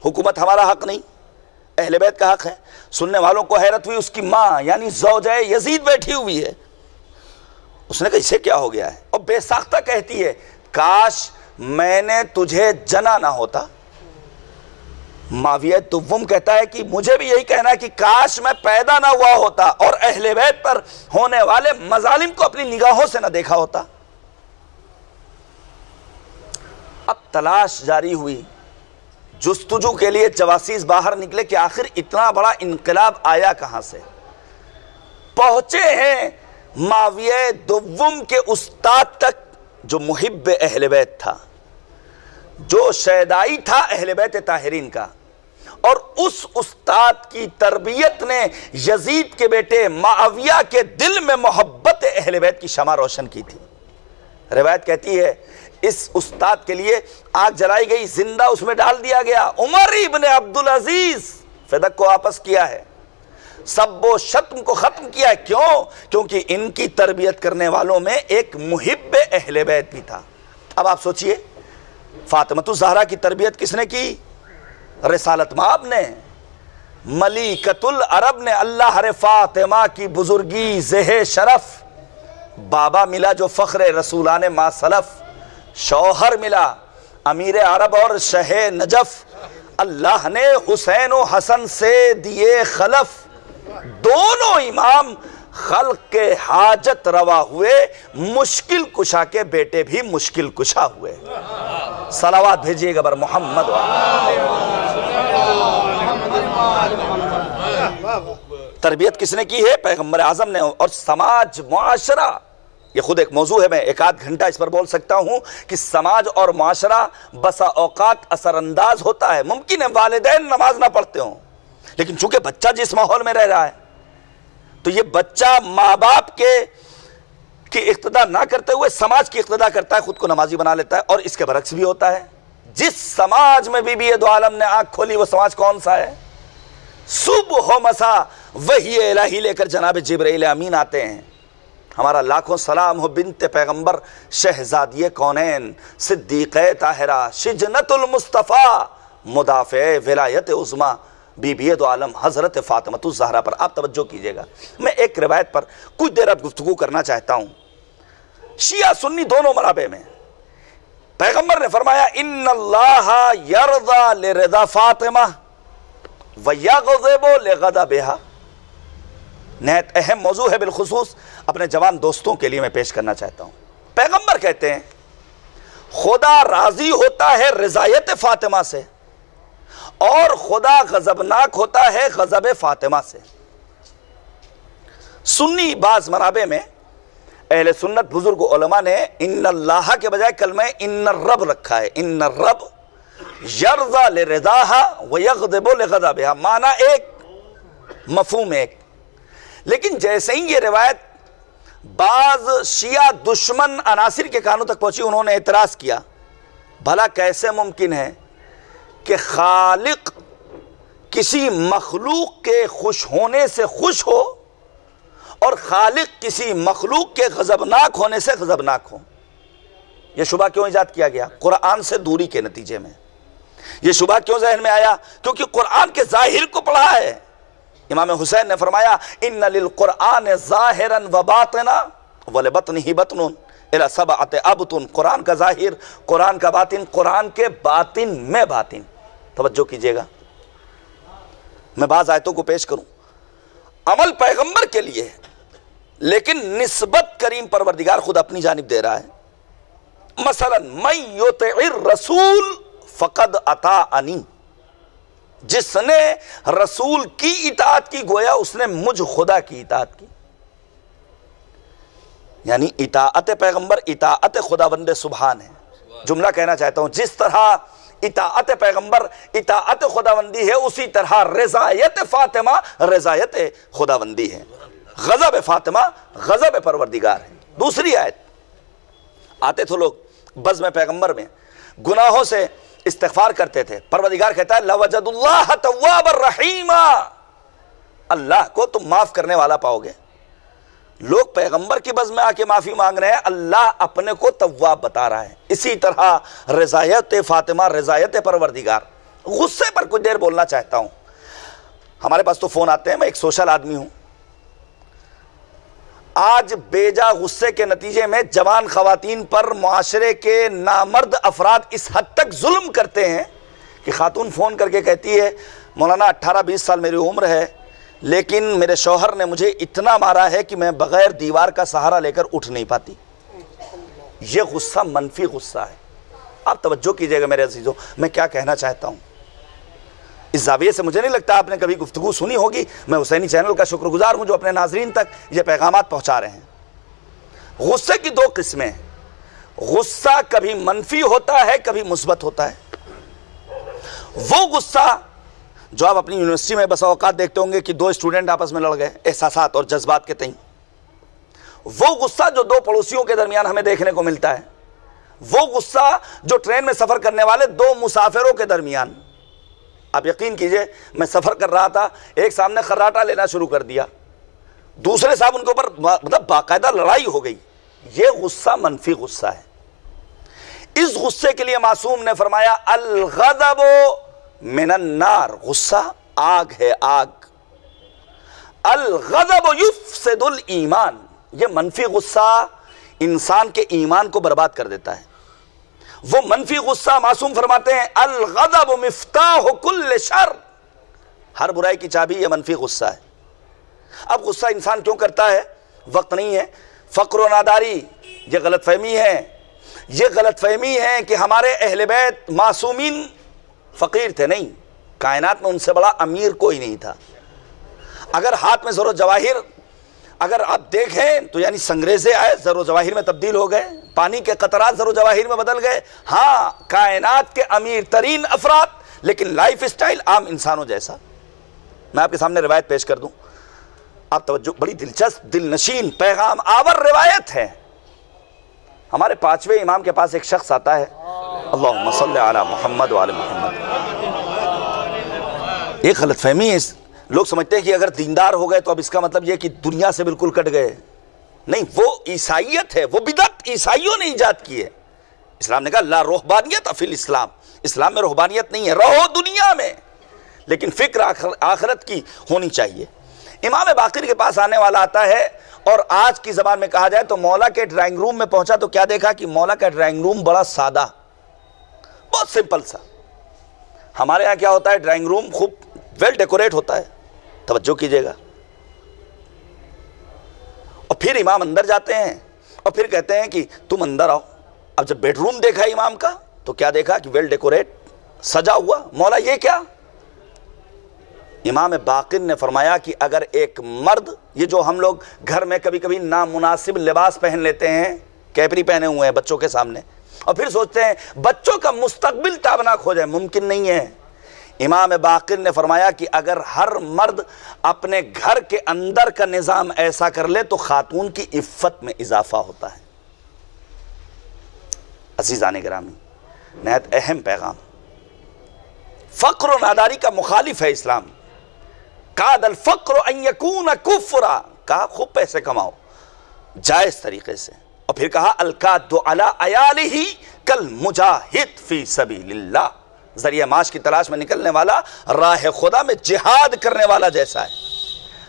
حکومت ہمارا حق نہیں، اہل بیت کا حق ہے۔ سننے والوں کو حیرت ہوئی، اس کی ماں یعنی زوجہ یزید بیٹھی ہوئی ہے، اس نے کہا اسے کیا ہو گیا ہے، اور بے ساختہ کہتی ہے کاش میں نے تجھے جنا نہ ہوتا۔ معاویہ دوم کہتا ہے کہ مجھے بھی یہی کہنا ہے کہ کاش میں پیدا نہ ہوا ہوتا اور اہل بیت پر ہونے والے مظالم کو اپنی نگاہوں سے نہ دیکھا ہوتا۔ اب تلاش جاری ہوئی، جستجو کے لیے جواسیس باہر نکلے کہ آخر اتنا بڑا انقلاب آیا کہاں سے۔ پہنچے ہیں معاویہ دوم کے استاد تک جو محب اہل بیت تھا، جو شیدائی تھا اہل بیت طاہرین کا، اور اس استاد کی تربیت نے یزید کے بیٹے معاویہ کے دل میں محبت اہل بیت کی شمع روشن کی تھی۔ روایت کہتی ہے اس استاد کے لیے آگ جلائی گئی، زندہ اس میں ڈال دیا گیا، عمر ابن عبدالعزیز فدق کو واپس کیا ہے، سب و شتم کو ختم کیا ہے۔ کیوں؟ کیونکہ ان کی تربیت کرنے والوں میں ایک محب اہل بیت بھی تھا۔ اب آپ سوچئے فاطمۃ الزہرا کی تربیت کس نے کی؟ رسالت مآب نے، ملکۃ العرب نے۔ اللہ ہر فاطمہ کی بزرگی زہ شرف، بابا ملا جو فخر رسولان ما سلف، شوہر ملا امیر عرب اور شہ نجف، اللہ نے حسین و حسن سے دیے خلف، دونوں امام خلق کے حاجت روا ہوئے، مشکل کشا کے بیٹے بھی مشکل کشا ہوئے۔ صلوات بھیجیے گا بر محمد۔ تربیت کس نے کی ہے؟ پیغمبر اعظم نے۔ اور سماج معاشرہ، یہ خود ایک موضوع ہے، میں ایک آدھ گھنٹہ اس پر بول سکتا ہوں کہ سماج اور معاشرہ بسا اوقات اثر انداز ہوتا ہے۔ ممکن ہے والدین نماز نہ پڑھتے ہوں، لیکن چونکہ بچہ جس ماحول میں رہ رہا ہے تو یہ بچہ ماں باپ کی اقتداء نہ کرتے ہوئے سماج کی اقتداء کرتا ہے، خود کو نمازی بنا لیتا ہے۔ اور اس کے برعکس بھی ہوتا ہے، جس سماج میں بی بی دو عالم نے آنکھ کھولی وہ سماج کون سا ہے؟ صبح و مساء وحی الہی لے کر جناب جبرائیل امین آتے ہیں۔ ہمارا لاکھوں سلام ہو بنت پیغمبر شہزادی کونین صدیقہ طاہرہ شجنت المصطفیٰ مدافع ولایت عظمیٰ بی بی دو عالم حضرت فاطمہ الزہرا پر۔ آپ توجہ کیجئے گا، میں ایک روایت پر کچھ دیر اب گفتگو کرنا چاہتا ہوں۔ شیعہ سنی دونوں مرابع میں پیغمبر نے فرمایا ان اللہ یرضا لرضا فاطمہ ویغضب لغضبہا۔ نہایت اہم موضوع ہے، بالخصوص اپنے جوان دوستوں کے لیے میں پیش کرنا چاہتا ہوں۔ پیغمبر کہتے ہیں خدا راضی ہوتا ہے رضایت فاطمہ سے اور خدا غضبناک ہوتا ہے غضب فاطمہ سے۔ سنی بعض منابع میں اہل سنت بزرگ علماء نے ان اللہ کے بجائے کلمہ ان الرب رکھا ہے۔ ان الرب یرضا لرضاہا ویغضب لغضبہا، معنی ایک مفہوم ایک۔ لیکن جیسے ہی یہ روایت بعض شیعہ دشمن عناصر کے کانوں تک پہنچی، انہوں نے اعتراض کیا بھلا کیسے ممکن ہے کہ خالق کسی مخلوق کے خوش ہونے سے خوش ہو اور خالق کسی مخلوق کے غضبناک ہونے سے غضبناک ہو؟ یہ شبہ کیوں ایجاد کیا گیا؟ قرآن سے دوری کے نتیجے میں۔ یہ شبہ کیوں ذہن میں آیا؟ کیونکہ قرآن کے ظاہر کو پڑھا ہے۔ امام حسین نے فرمایا ان للقرآن ظاہرا وباطنا ولبطنہ بطن الی سبعۃ ابطن۔ قرآن کا ظاہر، قرآن کا باطن، قرآن کے باطن میں باطن۔ توجہ کیجئے گا، میں بعض آیتوں کو پیش کروں۔ عمل پیغمبر کے لیے، لیکن نسبت کریم پروردگار خود اپنی جانب دے رہا ہے۔ مثلا من یطع الرسول فقد اطاعنی، جس نے رسول کی اطاعت کی گویا اس نے مجھ خدا کی اطاعت کی۔ یعنی اطاعت پیغمبر اطاعت خداوند سبحان ہے۔ جملہ کہنا چاہتا ہوں، جس طرح اطاعت پیغمبر اطاعت خداوندی ہے، اسی طرح رضایت فاطمہ رضایت خداوندی ہے۔ غضب فاطمہ غضب پروردگار ہے۔ دوسری آیت، آتے تھے لوگ بزم پیغمبر میں گناہوں سے استغفار کرتے تھے، پروردگار کہتا ہے لَوَجَدُ اللَّهَ تَوَّابًا رَحِيمًا، اللہ کو تم معاف کرنے والا پاؤ گے۔ لوگ پیغمبر کی بزم میں آ کے معافی مانگ رہے ہیں، اللہ اپنے کو تواب بتا رہا ہے۔ اسی طرح رضایت فاطمہ رضایت پروردگار۔ غصے پر کچھ دیر بولنا چاہتا ہوں۔ ہمارے پاس تو فون آتے ہیں، میں ایک سوشل آدمی ہوں۔ آج بیجا غصے کے نتیجے میں جوان خواتین پر معاشرے کے نامرد افراد اس حد تک ظلم کرتے ہیں کہ خاتون فون کر کے کہتی ہے مولانا 18-20 سال میری عمر ہے، لیکن میرے شوہر نے مجھے اتنا مارا ہے کہ میں بغیر دیوار کا سہارا لے کر اٹھ نہیں پاتی۔ یہ غصہ منفی غصہ ہے۔ آپ توجہ کیجئے گا میرے عزیزوں، میں کیا کہنا چاہتا ہوں۔ اس زاویے سے مجھے نہیں لگتا آپ نے کبھی گفتگو سنی ہوگی۔ میں حسینی چینل کا شکر گزار ہوں جو اپنے ناظرین تک یہ پیغامات پہنچا رہے ہیں۔ غصے کی دو قسمیں، غصہ کبھی منفی ہوتا ہے، کبھی مثبت ہوتا ہے۔ وہ غصہ جو آپ اپنی یونیورسٹی میں بسا اوقات دیکھتے ہوں گے کہ دو اسٹوڈنٹ آپس میں لڑ گئے احساسات اور جذبات کے تئیں، وہ غصہ جو دو پڑوسیوں کے درمیان ہمیں دیکھنے کو ملتا ہے، وہ غصہ جو ٹرین میں سفر کرنے والے دو مسافروں کے درمیان، آپ یقین کیجئے میں سفر کر رہا تھا، ایک سامنے خراٹا لینا شروع کر دیا، دوسرے صاحب ان کے اوپر مطلب باقاعدہ لڑائی ہو گئی۔ یہ غصہ منفی غصہ ہے۔ اس غصے کے لیے معصوم نے فرمایا الغضب من النار، غصہ آگ ہے، آگ۔ الغضب یفسد الایمان، یہ منفی غصہ انسان کے ایمان کو برباد کر دیتا ہے. وہ منفی غصہ معصوم فرماتے ہیں الغضب مفتاح کل شر، ہر برائی کی چابی یہ منفی غصہ ہے. اب غصہ انسان کیوں کرتا ہے؟ وقت نہیں ہے. فقر و ناداری یہ غلط فہمی ہے. یہ غلط فہمی ہے کہ ہمارے اہل بیت معصومین فقیر تھے. نہیں، کائنات میں ان سے بڑا امیر کوئی نہیں تھا. اگر ہاتھ میں زر و جواہر اگر آپ دیکھیں تو یعنی سنگریزے آئے زر و جواہر میں تبدیل ہو گئے، پانی کے قطرات زر و جواہر میں بدل گئے. ہاں، کائنات کے امیر ترین افراد، لیکن لائف اسٹائل عام انسانوں جیسا. میں آپ کے سامنے روایت پیش کر دوں، آپ توجہ، بڑی دلچسپ، دل نشین، پیغام آور روایت ہے. ہمارے 5ویں امام کے پاس ایک شخص آتا ہے، اللہم صلی علی محمد وعلی محمد. ایک غلط فہمی ہے، لوگ سمجھتے ہیں کہ اگر دیندار ہو گئے تو اب اس کا مطلب یہ کہ دنیا سے بالکل کٹ گئے. نہیں، وہ عیسائیت ہے، وہ بدعت عیسائیوں نے ایجاد کی ہے. اسلام نے کہا لا رہبانیت فی الاسلام، اسلام میں رہبانیت نہیں ہے، رہو دنیا میں لیکن فکر آخرت کی ہونی چاہیے. امام باقر کے پاس آنے والا آتا ہے اور آج کی زبان میں کہا جائے تو مولا کے ڈرائنگ روم میں پہنچا تو کیا دیکھا کہ مولا کا ڈرائنگ روم بڑا سادہ، بہت سمپل سا. ہمارے ہاں کیا ہوتا ہے، ڈرائنگ روم خوب ویل ڈیکوریٹ ہوتا ہے. توجہ کیجئے گا. اور پھر امام اندر جاتے ہیں اور پھر کہتے ہیں کہ تم اندر آؤ. اب جب بیڈ روم دیکھا امام کا تو کیا دیکھا کہ ویل ڈیکوریٹ، سجا ہوا. مولا یہ کیا؟ امام باقر نے فرمایا کہ اگر ایک مرد، یہ جو ہم لوگ گھر میں کبھی کبھی نامناسب لباس پہن لیتے ہیں، کیپری پہنے ہوئے ہیں بچوں کے سامنے، اور پھر سوچتے ہیں بچوں کا مستقبل تابناک ہو جائے، ممکن نہیں ہے. امام باقر نے فرمایا کہ اگر ہر مرد اپنے گھر کے اندر کا نظام ایسا کر لے تو خاتون کی عفت میں اضافہ ہوتا ہے. عزیزان گرامی، نہایت اہم پیغام. فقر و ناداری کا مخالف ہے اسلام. کاد الفقر ان یکون کفرا، کہا خوب پیسے کماؤ جائز طریقے سے، اور پھر کہا الکاد علی عیالہ کالمجاہد فی سبیل اللہ، ذریعہ معاش کی تلاش میں نکلنے والا راہ خدا میں جہاد کرنے والا جیسا ہے.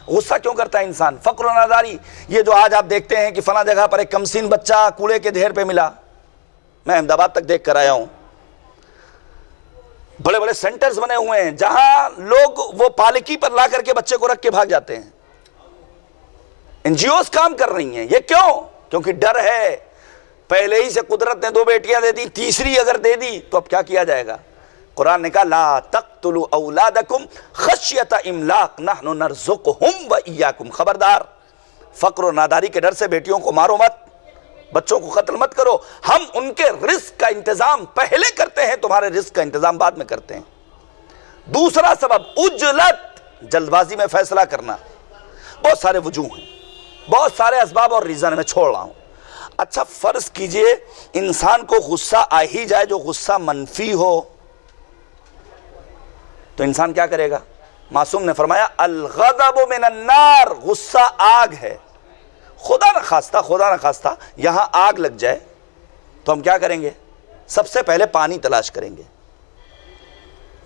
غصہ کیوں کرتا ہے انسان؟ فقر و ناداری. یہ جو آج آپ دیکھتے ہیں کہ فلاں جگہ پر ایک کمسین بچہ کوڑے کے ڈھیر پہ ملا، میں احمد آباد تک دیکھ کر آیا ہوں. بڑے بڑے سینٹرز بنے ہوئے ہیں جہاں لوگ وہ پالکی پر لا کر کے بچے کو رکھ کے بھاگ جاتے ہیں. این جی اوز کام کر رہی ہیں. یہ کیوں؟ کیونکہ ڈر ہے. پہلے ہی سے قدرت نے 2 بیٹیاں دے دی، تیسری اگر دے دی تو اب کیا کیا جائے گا؟ قرآن نے کہا لا تقتلوا اولادکم خشیۃ املاق نحن نرزقہم وایاکم. خبردار، فقر و ناداری کے ڈر سے بیٹیوں کو مارو مت، بچوں کو قتل مت کرو. ہم ان کے رزق کا انتظام پہلے کرتے ہیں، تمہارے رزق کا انتظام بعد میں کرتے ہیں. دوسرا سبب عجلت، جلد بازی میں فیصلہ کرنا. بہت سارے وجوہ ہیں، بہت سارے اسباب اور ریزن میں چھوڑ رہا ہوں. اچھا فرض کیجئے انسان کو غصہ آ ہی جائے جو غصہ منفی ہو تو انسان کیا کرے گا؟ معصوم نے فرمایا الغضب من النار، غصہ آگ ہے. خدا نہ خواستہ یہاں آگ لگ جائے تو ہم کیا کریں گے؟ سب سے پہلے پانی تلاش کریں گے.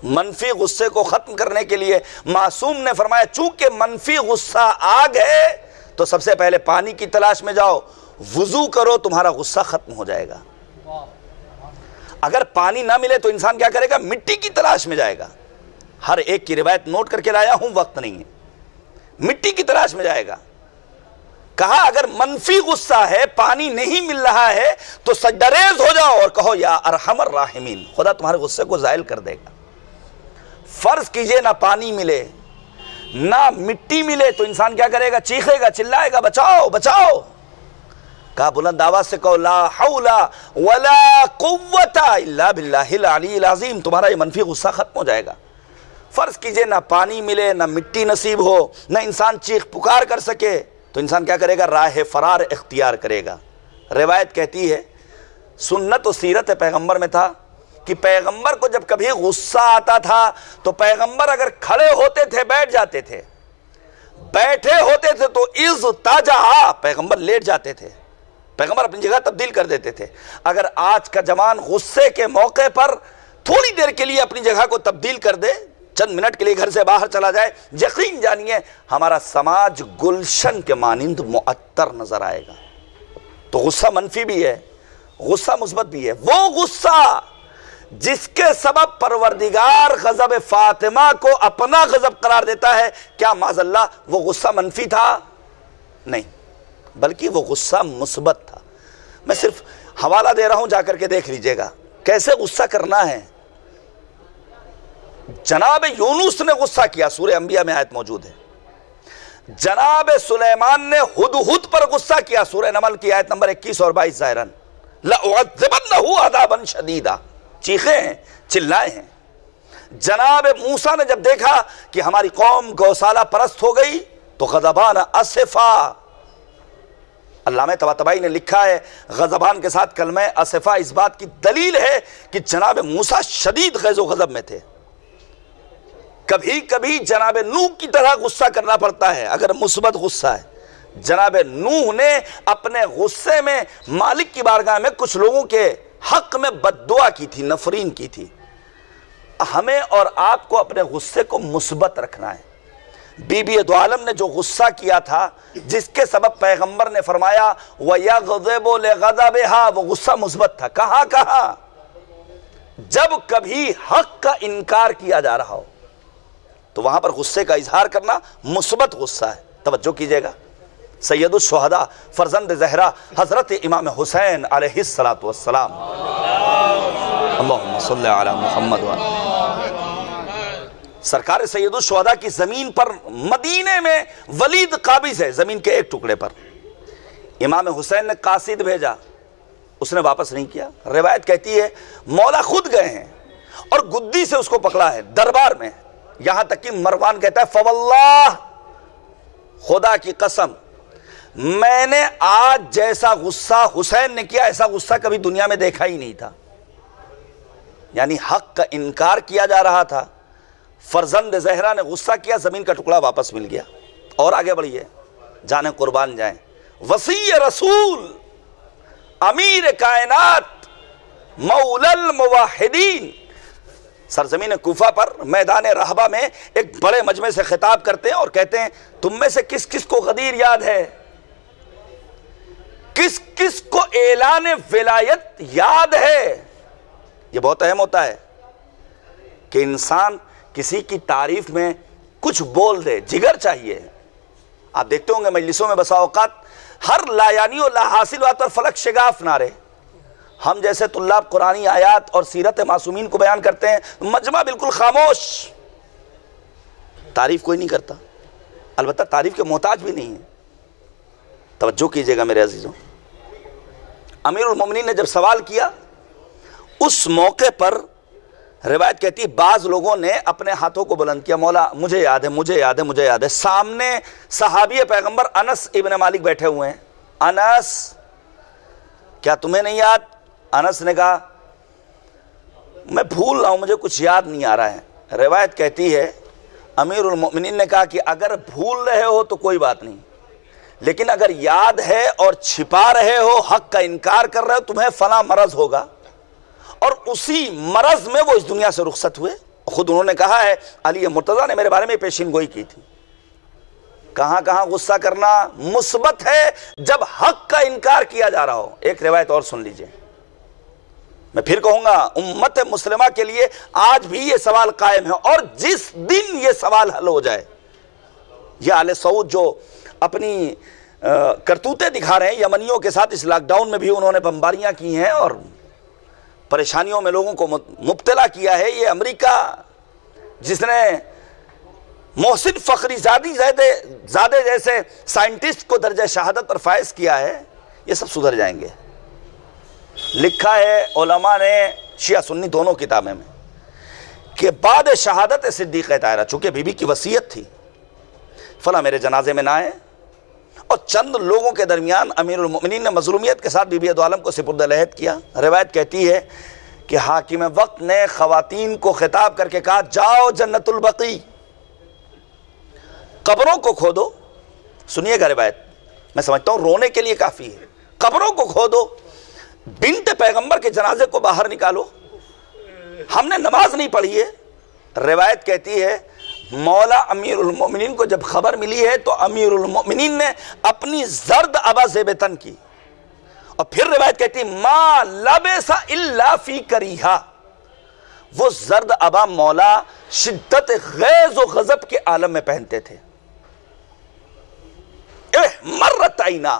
منفی غصے کو ختم کرنے کے لیے معصوم نے فرمایا چونکہ منفی غصہ آگ ہے تو سب سے پہلے پانی کی تلاش میں جاؤ، وضو کرو، تمہارا غصہ ختم ہو جائے گا. اگر پانی نہ ملے تو انسان کیا کرے گا؟ مٹی کی تلاش میں جائے گا. ہر ایک کی روایت نوٹ کر کے لایا ہوں، وقت نہیں ہے. مٹی کی تلاش میں جائے گا. کہا اگر منفی غصہ ہے، پانی نہیں مل رہا ہے تو سجدہ ریز ہو جاؤ اور کہو یا ارحم الراحمین، خدا تمہارے غصے کو زائل کر دے گا. فرض کیجئے نہ پانی ملے نہ مٹی ملے تو انسان کیا کرے گا؟ چیخے گا، چلائے گا بچاؤ بچاؤ. کہا بلند آواز سے کہو لا حول ولا قوت الا باللہ العلی العظیم، تمہارا یہ منفی غصہ ختم ہو جائے گا. فرض کیجئے نہ پانی ملے نہ مٹی نصیب ہو نہ انسان چیخ پکار کر سکے تو انسان کیا کرے گا؟ راہ فرار اختیار کرے گا. روایت کہتی ہے، سنت و سیرت پیغمبر میں تھا کہ پیغمبر کو جب کبھی غصہ آتا تھا تو پیغمبر اگر کھڑے ہوتے تھے بیٹھ جاتے تھے، بیٹھے ہوتے تھے تو اضطجع، پیغمبر لیٹ جاتے تھے، پیغمبر اپنی جگہ تبدیل کر دیتے تھے. اگر آج کا جوان غصے کے موقع پر تھوڑی دیر کے لیے اپنی جگہ کو تبدیل کر دے چند منٹ کے لیے گھر سے باہر چلا جائے، یقین جانیے ہمارا سماج گلشن کے مانند معطر نظر آئے گا۔ تو غصہ منفی بھی ہے، غصہ مثبت بھی ہے۔ وہ غصہ جس کے سبب پروردگار غضب فاطمہ کو اپنا غضب قرار دیتا ہے، کیا معاذ اللہ وہ غصہ منفی تھا؟ نہیں، بلکہ وہ غصہ مثبت تھا۔ میں صرف حوالہ دے رہا ہوں، جا کر کے دیکھ لیجئے گا کیسے غصہ کرنا ہے۔ جناب یونس نے غصہ کیا، سورہ انبیاء میں آیت موجود ہے۔ جناب سلیمان نے ہدہد پر غصہ کیا، سورہ نمل کی آیت نمبر 21 اور 22 ظاہراً، لَأُعَذِّبَنَّهُ عَذَابًا شَدِيدًا، چیخے ہیں، چلائے ہیں۔ جناب موسیٰ نے جب دیکھا کہ ہماری قوم گوسالہ پرست ہو گئی تو غضبان اسفا، علامہ طباطبائی نے لکھا ہے غضبان کے ساتھ کلمہ اسفا اس بات کی دلیل ہے کہ جناب موسیٰ شدید غیظ و غضب میں تھے۔ کبھی کبھی جناب نوح کی طرح غصہ کرنا پڑتا ہے اگر مثبت غصہ ہے۔ جناب نوح نے اپنے غصے میں مالک کی بارگاہ میں کچھ لوگوں کے حق میں بد دعا کی تھی، نفرین کی تھی۔ ہمیں اور آپ کو اپنے غصے کو مثبت رکھنا ہے۔ بی بی دو عالم نے جو غصہ کیا تھا، جس کے سبب پیغمبر نے فرمایا وَيَغْضِبُ لِغَضَبِهَا، وہ غصہ مثبت تھا۔ کہاں جب کبھی حق کا انکار کیا جا رہا ہو تو وہاں پر غصے کا اظہار کرنا مثبت غصہ ہے۔ توجہ کیجئے گا، سید الشہداء فرزند زہرا حضرت امام حسین علیہ السلام، اللہم صلی علی محمد وعلی سرکار سید الشہداء کی زمین پر مدینے میں ولید قابض ہے، زمین کے ایک ٹکڑے پر۔ امام حسین نے قاصد بھیجا، اس نے واپس نہیں کیا۔ روایت کہتی ہے مولا خود گئے ہیں اور گدی سے اس کو پکڑا ہے دربار میں، یہاں تک کہ مروان کہتا ہے فواللہ، خدا کی قسم میں نے آج جیسا غصہ حسین نے کیا ایسا غصہ کبھی دنیا میں دیکھا ہی نہیں تھا۔ یعنی حق کا انکار کیا جا رہا تھا، فرزند زہرا نے غصہ کیا، زمین کا ٹکڑا واپس مل گیا۔ اور آگے بڑھیے، جانے قربان جائیں، وصی رسول، امیر کائنات، مولا الموحدین، سرزمین کوفہ پر میدان رہبہ میں ایک بڑے مجمع سے خطاب کرتے ہیں اور کہتے ہیں تم میں سے کس کس کو غدیر یاد ہے، کس کس کو اعلان ولایت یاد ہے۔ یہ بہت اہم ہوتا ہے کہ انسان کسی کی تعریف میں کچھ بول دے، جگر چاہیے۔ آپ دیکھتے ہوں گے مجلسوں میں بسا اوقات ہر لا یعنی و لا حاصل بات پر فلک شگاف نعرے۔ ہم جیسے طلاب قرآنی آیات اور سیرت معصومین کو بیان کرتے ہیں، مجمع بالکل خاموش، تعریف کوئی نہیں کرتا، البتہ تعریف کے محتاج بھی نہیں ہے۔ توجہ کیجئے گا میرے عزیزوں، امیر المومنین نے جب سوال کیا اس موقع پر روایت کہتی ہے بعض لوگوں نے اپنے ہاتھوں کو بلند کیا، مولا مجھے یاد ہے، مجھے یاد ہے، مجھے یاد ہے۔ سامنے صحابی پیغمبر انس ابن مالک بیٹھے ہوئے ہیں۔ انس، کیا تمہیں نہیں یاد؟ انس نے کہا میں بھول رہا ہوں، مجھے کچھ یاد نہیں آ رہا ہے۔ روایت کہتی ہے امیر المؤمنین نے کہا کہ اگر بھول رہے ہو تو کوئی بات نہیں، لیکن اگر یاد ہے اور چھپا رہے ہو، حق کا انکار کر رہے ہو، تمہیں فلاں مرض ہوگا۔ اور اسی مرض میں وہ اس دنیا سے رخصت ہوئے۔ خود انہوں نے کہا ہے علی مرتضیٰ نے میرے بارے میں پیشین گوئی کی تھی۔ کہاں غصہ کرنا مثبت ہے؟ جب حق کا انکار کیا جا رہا ہو۔ ایک روایت اور سن لیجئے، میں پھر کہوں گا امت مسلمہ کے لیے آج بھی یہ سوال قائم ہے، اور جس دن یہ سوال حل ہو جائے، یہ آل سعود جو اپنی کرتوتیں دکھا رہے ہیں یمنیوں کے ساتھ، اس لاک ڈاؤن میں بھی انہوں نے بمباریاں کی ہیں اور پریشانیوں میں لوگوں کو مبتلا کیا ہے، یہ امریکہ جس نے محسن فخری زادے جیسے سائنٹسٹ کو درجہ شہادت پر فائز کیا ہے، یہ سب سدھر جائیں گے۔ لکھا ہے علماء نے شیعہ سنی دونوں کتابیں میں کہ بعد شہادت صدیقہ طاہرہ، چونکہ بی بی کی وصیت تھی فلاں میرے جنازے میں نہ آئے، اور چند لوگوں کے درمیان امیر المؤمنین نے مظلومیت کے ساتھ بی بی دو عالم کو سپرد العہد کیا۔ روایت کہتی ہے کہ حاکم وقت نے خواتین کو خطاب کر کے کہا جاؤ جنت البقیع، قبروں کو کھودو۔ سنیے گا روایت، میں سمجھتا ہوں رونے کے لیے کافی ہے۔ قبروں کو کھودو، بنت پیغمبر کے جنازے کو باہر نکالو، ہم نے نماز نہیں پڑھی ہے، روایت کہتی ہے مولا امیر المومنین کو جب خبر ملی ہے تو امیر المومنین نے اپنی زرد ابا زیب تن کی، اور پھر روایت کہتی ما لبس الا فی کریہا، وہ زرد ابا مولا شدت غیظ و غضب کے عالم میں پہنتے تھے. مرت عینا،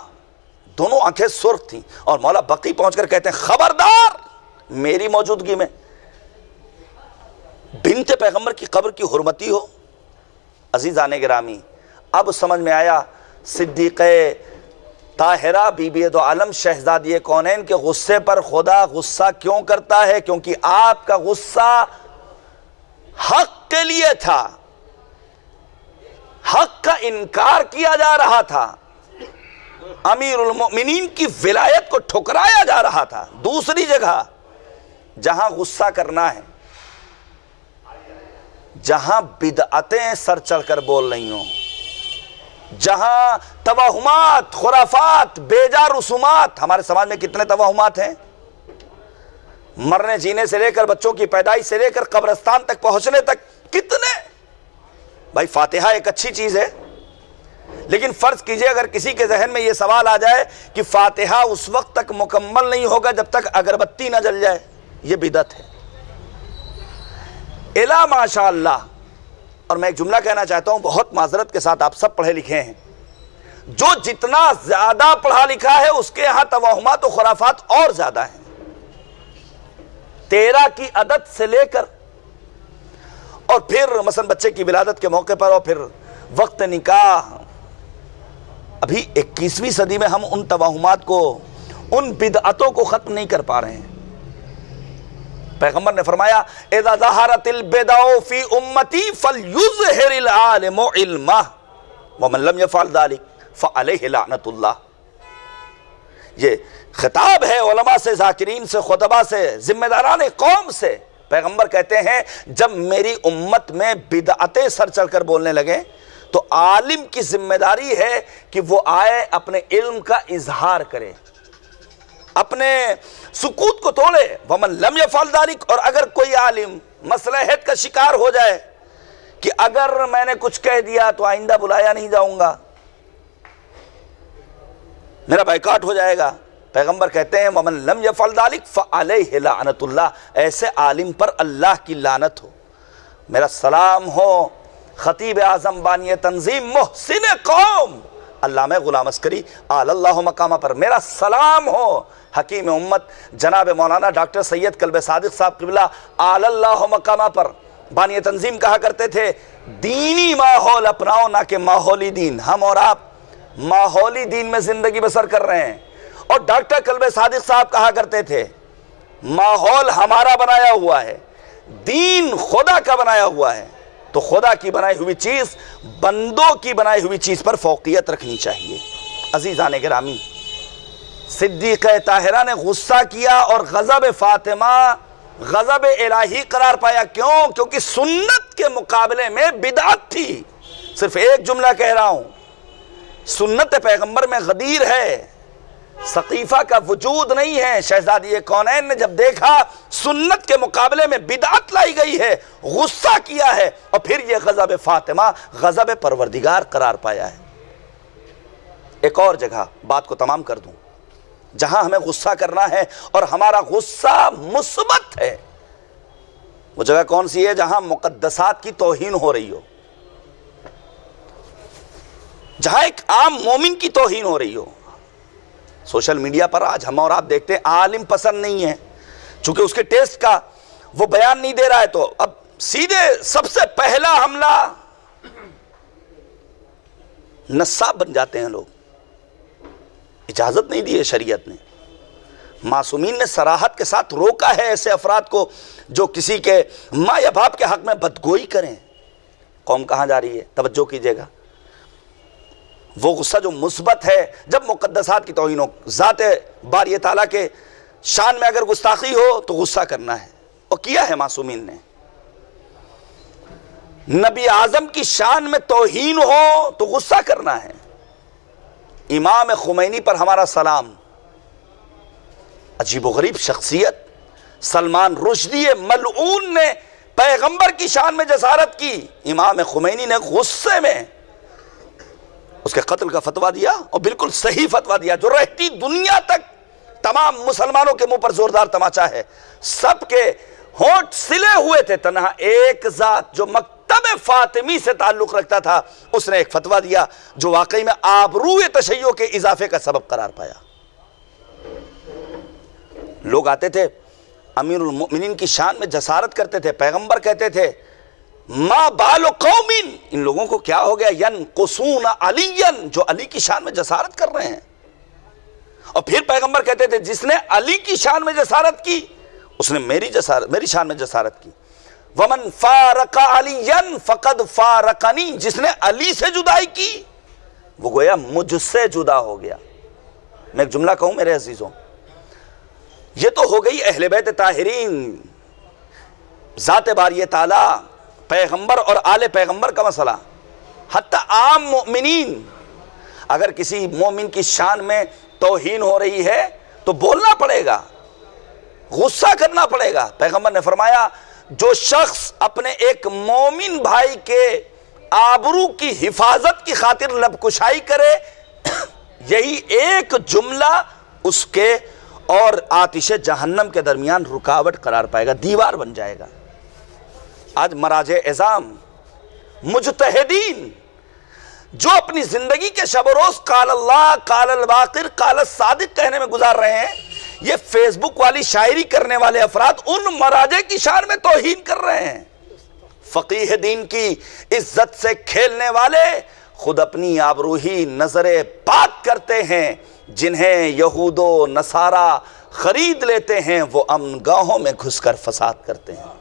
دونوں آنکھیں سرخ تھیں، اور مولا بقی پہنچ کر کہتے ہیں خبردار میری موجودگی میں بنت پیغمبر کی قبر کی حرمتی ہو. عزیزان گرامی، اب سمجھ میں آیا صدیقہ طاہرہ بی بی دو عالم شہزادی کونین کے غصے پر خدا غصہ کیوں کرتا ہے، کیونکہ آپ کا غصہ حق کے لیے تھا، حق کا انکار کیا جا رہا تھا، امیر المؤمنین کی ولایت کو ٹھکرایا جا رہا تھا. دوسری جگہ جہاں غصہ کرنا ہے، جہاں بدعتیں سر چڑھ کر بول رہی ہوں، جہاں توہمات، خرافات، بیجا رسومات، ہمارے سماج میں کتنے توہمات ہیں، مرنے جینے سے لے کر بچوں کی پیدائش سے لے کر قبرستان تک پہنچنے تک کتنے. بھائی فاتحہ ایک اچھی چیز ہے، لیکن فرض کیجئے اگر کسی کے ذہن میں یہ سوال آ جائے کہ فاتحہ اس وقت تک مکمل نہیں ہوگا جب تک اگربتی نہ جل جائے، یہ بدعت ہے. الا ماشاء اللہ. اور میں ایک جملہ کہنا چاہتا ہوں، بہت معذرت کے ساتھ، آپ سب پڑھے لکھے ہیں، جو جتنا زیادہ پڑھا لکھا ہے اس کے ہاں توہمات و خرافات اور زیادہ ہیں. 13 کی عدد سے لے کر اور پھر مثلا بچے کی ولادت کے موقع پر اور پھر وقت نکاح، ابھی 21ویں صدی میں ہم ان توہمات کو، ان بدعتوں کو ختم نہیں کر پا رہے ہیں. پیغمبر نے فرمایا اذا ظہرت البدع فی امتی فلیظہر العالم علمہ ومن لم یفعل ذلک فعلیہ لعنت اللہ. یہ خطاب ہے علماء سے، ذاکرین سے، خطباء سے، ذمہ داران قوم سے. پیغمبر کہتے ہیں جب میری امت میں بدعتیں سر چڑھ کر بولنے لگیں تو عالم کی ذمہ داری ہے کہ وہ آئے اپنے علم کا اظہار کرے، اپنے سکوت کو توڑے. ومن لم یفعل ذلک، اور اگر کوئی عالم مصلحت کا شکار ہو جائے کہ اگر میں نے کچھ کہہ دیا تو آئندہ بلایا نہیں جاؤں گا، میرا بائیکاٹ ہو جائے گا، پیغمبر کہتے ہیں ومن لم یفعل ذلک فعلیہ لعنت اللہ، ایسے عالم پر اللہ کی لعنت ہو. میرا سلام ہو خطیب اعظم بانی تنظیم محسن قوم علامہ غلام عسکری آل اللہ مقامہ پر، میرا سلام ہو حکیم امت جناب مولانا ڈاکٹر سید کلب صادق صاحب قبلہ آل اللہ مقامہ پر. بانی تنظیم کہا کرتے تھے دینی ماحول اپناؤ نہ کہ ماحولی دین. ہم اور آپ ماحولی دین میں زندگی بسر کر رہے ہیں، اور ڈاکٹر کلب صادق صاحب کہا کرتے تھے ماحول ہمارا بنایا ہوا ہے، دین خدا کا بنایا ہوا ہے، تو خدا کی بنائی ہوئی چیز بندوں کی بنائی ہوئی چیز پر فوقیت رکھنی چاہیے. عزیزان گرامی، صدیقہ طاہرہ نے غصہ کیا اور غضب فاطمہ غضب الہی قرار پایا. کیوں؟ کیونکہ سنت کے مقابلے میں بدعت تھی. صرف ایک جملہ کہہ رہا ہوں، سنت پیغمبر میں غدیر ہے، سقیفہ کا وجود نہیں ہے. شہزادی کونین نے جب دیکھا سنت کے مقابلے میں بدعت لائی گئی ہے، غصہ کیا ہے، اور پھر یہ غضب فاطمہ غضب پروردگار قرار پایا ہے. ایک اور جگہ بات کو تمام کر دوں، جہاں ہمیں غصہ کرنا ہے اور ہمارا غصہ مثبت ہے، وہ جگہ کون سی ہے؟ جہاں مقدسات کی توہین ہو رہی ہو، جہاں ایک عام مومن کی توہین ہو رہی ہو. سوشل میڈیا پر آج ہم اور آپ دیکھتے ہیں عالم پسند نہیں ہے، چونکہ اس کے ٹیسٹ کا وہ بیان نہیں دے رہا ہے، تو اب سیدھے سب سے پہلا حملہ نصاب بن جاتے ہیں لوگ. اجازت نہیں دی ہے شریعت نے، معصومین نے صراحت کے ساتھ روکا ہے ایسے افراد کو جو کسی کے ماں یا باپ کے حق میں بدگوئی کریں. قوم کہاں جا رہی ہے؟ توجہ کیجئے گا. وہ غصہ جو مثبت ہے، جب مقدسات کی توہین ہو، ذات باری تعالیٰ کے شان میں اگر گستاخی ہو تو غصہ کرنا ہے، اور کیا ہے معصومین نے. نبی اعظم کی شان میں توہین ہو تو غصہ کرنا ہے. امام خمینی پر ہمارا سلام، عجیب و غریب شخصیت، سلمان رشدی ملعون نے پیغمبر کی شان میں جسارت کی، امام خمینی نے غصے میں اس کے قتل کا فتویٰ دیا، اور بالکل صحیح فتویٰ دیا جو رہتی دنیا تک تمام مسلمانوں کے منہ پر زوردار تماچا ہے، سب کے ہونٹ سلے ہوئے تھے، تنہا ایک ذات جو مکتب فاطمی سے تعلق رکھتا تھا اس نے ایک فتویٰ دیا جو واقعی میں آبروئے تشیع کے اضافے کا سبب قرار پایا۔ لوگ آتے تھے امیر المؤمنین کی شان میں جسارت کرتے تھے، پیغمبر کہتے تھے ما بال قوم، ان لوگوں کو کیا ہو گیا، ینقصون علیا، جو علی کی شان میں جسارت کر رہے ہیں، اور پھر پیغمبر کہتے تھے جس نے علی کی شان میں جسارت کی اس نے میری شان میں جسارت کی، ومن فارق علیا فقد فارقنی، جس نے علی سے جدائی کی وہ گویا مجھ سے جدا ہو گیا۔ میں ایک جملہ کہوں میرے عزیزوں، یہ تو ہو گئی اہل بیت طاہرین، ذات باری تعالی، پیغمبر اور آل پیغمبر کا مسئلہ، حتی عام مومنین، اگر کسی مومن کی شان میں توہین ہو رہی ہے تو بولنا پڑے گا، غصہ کرنا پڑے گا۔ پیغمبر نے فرمایا جو شخص اپنے ایک مومن بھائی کے آبرو کی حفاظت کی خاطر لب کشائی کرے، یہی ایک جملہ اس کے اور آتش جہنم کے درمیان رکاوٹ قرار پائے گا، دیوار بن جائے گا۔ آج مراجع اعظام، مجتہدین جو اپنی زندگی کے شب و روز قال اللہ، قال الباقر، قال الصادق کہنے میں گزار رہے ہیں، یہ فیس بک والی شاعری کرنے والے افراد ان مراجع کی شان میں توہین کر رہے ہیں۔ فقیہ دین کی عزت سے کھیلنے والے خود اپنی آبروہی نظر پاک کرتے ہیں، جنہیں یہود و نصارہ خرید لیتے ہیں وہ امن گاہوں میں گھس کر فساد کرتے ہیں۔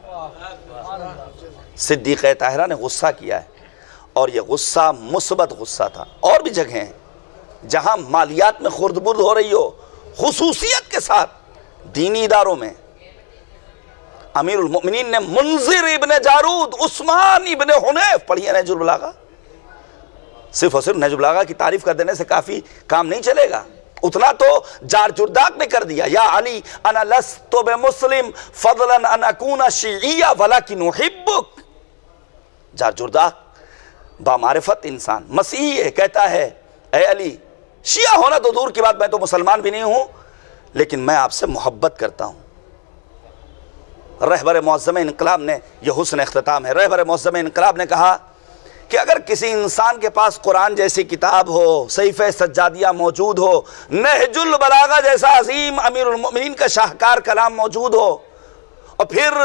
صدیقہ طاہرہ نے غصہ کیا ہے، اور یہ غصہ مثبت غصہ تھا۔ اور بھی جگہیں ہیں جہاں مالیات میں خرد برد ہو رہی ہو، خصوصیت کے ساتھ دینی اداروں میں، امیر المؤمنین نے منذر ابن جارود، عثمان ابن حنیف، پڑھیے نہج البلاغہ، صرف اور صرف نہج البلاغہ کی تعریف کر دینے سے کافی کام نہیں چلے گا، اتنا تو جار جرداق نے کر دیا، یا علی انا لست بمسلم فضلا ان اکون شیعیہ ولکن احبک۔ جار جرداق بامعرفت انسان مسیحی ہے، کہتا ہے اے علی، شیعہ ہونا تو دور کی بات، میں تو مسلمان بھی نہیں ہوں لیکن میں آپ سے محبت کرتا ہوں۔ رہبر معظم انقلاب نے، یہ حسن اختتام ہے، رہبر معظم انقلاب نے کہا کہ اگر کسی انسان کے پاس قرآن جیسی کتاب ہو، صحیفہ سجادیہ موجود ہو، نہج البلاغہ جیسا عظیم امیر المؤمنین کا شاہکار کلام موجود ہو، اور پھر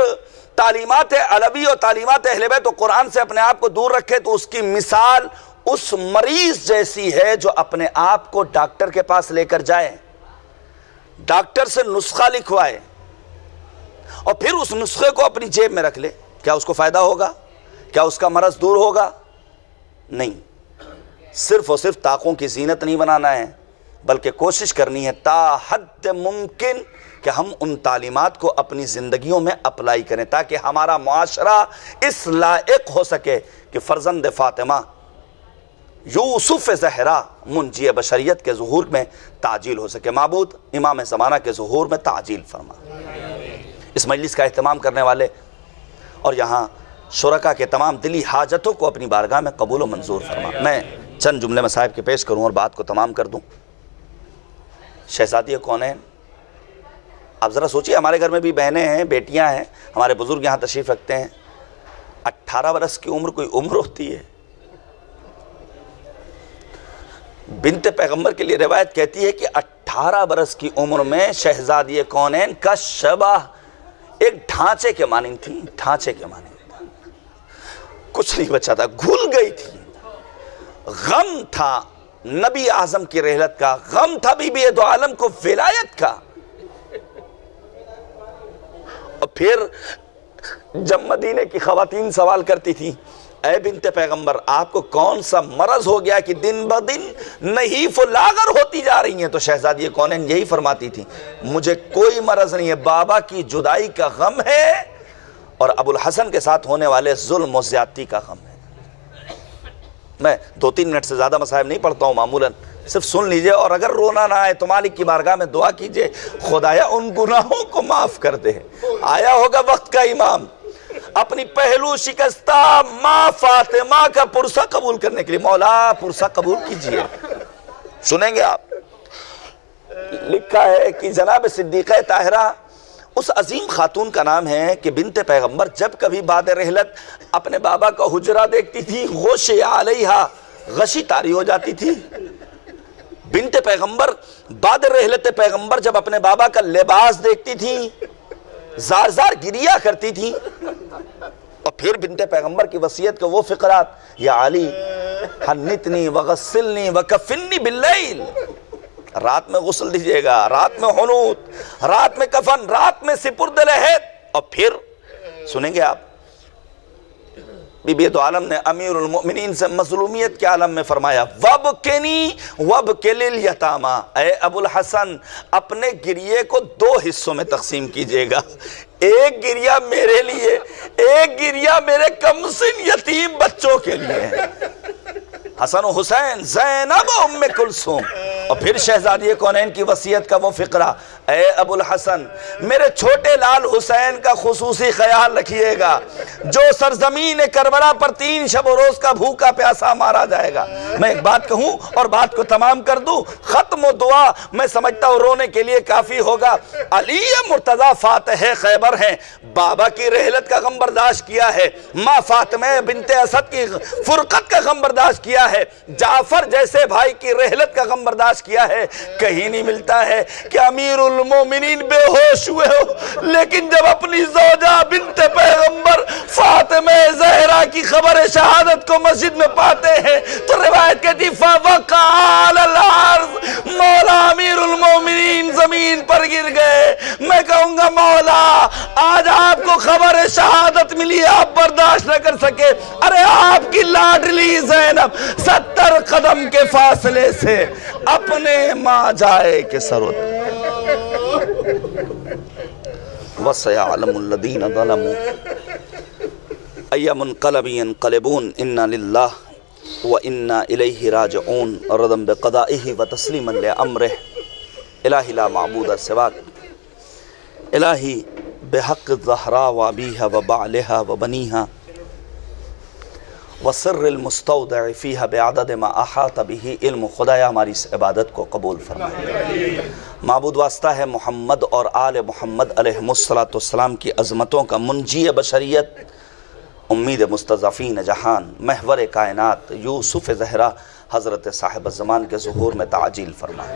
تعلیمات علوی اور تعلیمات اہل بیت و قرآن سے اپنے آپ کو دور رکھے، تو اس کی مثال اس مریض جیسی ہے جو اپنے آپ کو ڈاکٹر کے پاس لے کر جائے، ڈاکٹر سے نسخہ لکھوائے اور پھر اس نسخے کو اپنی جیب میں رکھ لے۔ کیا اس کو فائدہ ہوگا؟ کیا اس کا مرض دور ہوگا؟ نہیں۔ صرف اور صرف طاقوں کی زینت نہیں بنانا ہے، بلکہ کوشش کرنی ہے تا حد ممکن کہ ہم ان تعلیمات کو اپنی زندگیوں میں اپلائی کریں، تاکہ ہمارا معاشرہ اس لائق ہو سکے کہ فرزند فاطمہ یوسف زہرا منجی بشریت کے ظہور میں تعجیل ہو سکے۔ معبود امام زمانہ کے ظہور میں تعجیل فرما۔ اس مجلس کا اہتمام کرنے والے اور یہاں شرکا کے تمام دلی حاجتوں کو اپنی بارگاہ میں قبول و منظور فرما۔ میں چند جملے مصائب کے پیش کروں اور بات کو تمام کر دوں۔ شہزادی کونین، آپ ذرا سوچئے، ہمارے گھر میں بھی بہنیں ہیں، بیٹیاں ہیں، ہمارے بزرگ یہاں تشریف رکھتے ہیں، 18 برس کی عمر کوئی عمر ہوتی ہے؟ بنت پیغمبر کے لیے روایت کہتی ہے کہ 18 برس کی عمر میں شہزادی کونین کا شبہ ایک ڈھانچے کے مانند تھی، ڈھانچے کے مانند، کچھ نہیں بچا تھا، گھل گئی تھی۔ غم تھا نبی اعظم کی رحلت کا، غم تھا بی بی دو عالم کو ولایت کا۔ اور پھر جب مدینے کی خواتین سوال کرتی تھی، اے بنت پیغمبر آپ کو کون سا مرض ہو گیا کہ دن بدن نحیف و لاغر ہوتی جا رہی ہیں، تو شہزادی کونین یہی فرماتی تھی، مجھے کوئی مرض نہیں ہے، بابا کی جدائی کا غم ہے اور ابو الحسن کے ساتھ ہونے والے ظلم و زیادتی کا غم ہے۔ میں 2-3 منٹ سے زیادہ مصائب نہیں پڑھتا ہوں معمولاً، صرف سن لیجئے، اور اگر رونا نہ آئے تو مالک کی بارگاہ میں دعا کیجئے، خدایا ان گناہوں کو معاف کر دے۔ آیا ہوگا وقت کا امام، اپنی پہلو شکستہ ماں فاطمہ کا پرسہ قبول کرنے کے لیے، مولا پرسہ قبول کیجئے۔ سنیں گے آپ، لکھا ہے کہ جناب صدیقہ طاہرہ اس عظیم خاتون کا نام ہے کہ بنت پیغمبر جب کبھی بعد رحلت اپنے بابا کا حجرہ دیکھتی تھی، غش علیہا، غشی طاری ہو جاتی تھی۔ بنت پیغمبر بعد رحلت پیغمبر جب اپنے بابا کا لباس دیکھتی تھی، زار زار گریہ کرتی تھی۔ اور پھر بنت پیغمبر کی وصیت کا وہ فقرات، یا علی حنتنی وغسلنی وکفنی باللیل، رات میں غسل دیجئے گا، رات میں حنوط، رات میں کفن، رات میں سپرد لحد۔ اور پھر سنیں گے آپ، بی بی دو عالم نے امیر المؤمنین سے مظلومیت کے عالم میں فرمایا، وَبْكِنِي وَبْكِلِ الْيَتَامَا، اے ابو الحسن اپنے گریے کو 2 حصوں میں تقسیم کیجئے گا، ایک گریہ میرے لیے، ایک گریہ میرے کمسن یتیم بچوں کے لیے، حسن و حسین، زینب و ام کلثوم۔ اور پھر شہزادی کونین کی وصیت کا وہ فقرہ، اے ابو الحسن میرے چھوٹے لال حسین کا خصوصی خیال رکھیے گا، جو سرزمین کربلا پر 3 شب و روز کا بھوکا پیاسا مارا جائے گا۔ میں ایک بات کہوں اور بات کو تمام کر دوں، ختم و دعا میں سمجھتا ہوں رونے کے لیے کافی ہوگا۔ علی مرتضیٰ فاتح خیبر ہیں، بابا کی رحلت کا غم برداشت کیا ہے، ماں فاطمہ بنت اسد کی فرقت کا غم برداشت کیا ہے، جعفر جیسے بھائی کی رحلت کا غم برداشت کیا ہے۔ کہیں نہیں ملتا ہے کہ امیر المومنین بے ہوش ہوئے ہو، لیکن جب اپنی زوجہ بنت پیغمبر فاطمہ زہرا کی خبر شہادت کو مسجد میں پاتے ہیں تو روایت کہتی فَوَقَعَ عَلَى الْعَرْضِ، مولا امیر المومنین زمین پر گر گئے۔ میں کہوں گا مولا آج آپ کو خبر شہادت ملی، آپ برداشت نہ کر سکے، ارے آپ کی لاڈلی زینب 70 قدم کے فاصلے سے اپنے ماں جائے کے سرود وَسَيَعْلَمُ الَّذِينَ ظَلَمُوا أَيَّ مُنْقَلَبٍ يَنْقَلِبُونَ إِنَّا لِلَّهِ وَإِنَّا إِلَيْهِ رَاجِعُونَ رَضًا بِقَضَائِهِ وَتَسْلِيمًا لِأَمْرِهِ إِلَٰهِ لَا مَعْبُودَ سِوَاكَ إِلَٰهِ بِحَقِّ الزَّهْرَاءِ وَأَبِيهَا وَبَعْلِهَا وَبَنِيهَا وَسِرِّ الْمُسْتَوْدَعِ فِيهَا بِعَدَدِ مَا أَحَاطَ بِهِ علم۔ خدایا ہماری اس عبادت کو قبول فرمائے۔ معبود واسطہ ہے محمد اور آل محمد علیہ السلام کی عظمتوں کا، منجی بشریت، امید مستضعفین جہان، محور کائنات، یوسف زہرا حضرت صاحب الزمان کے ظہور میں تعجیل فرمائے۔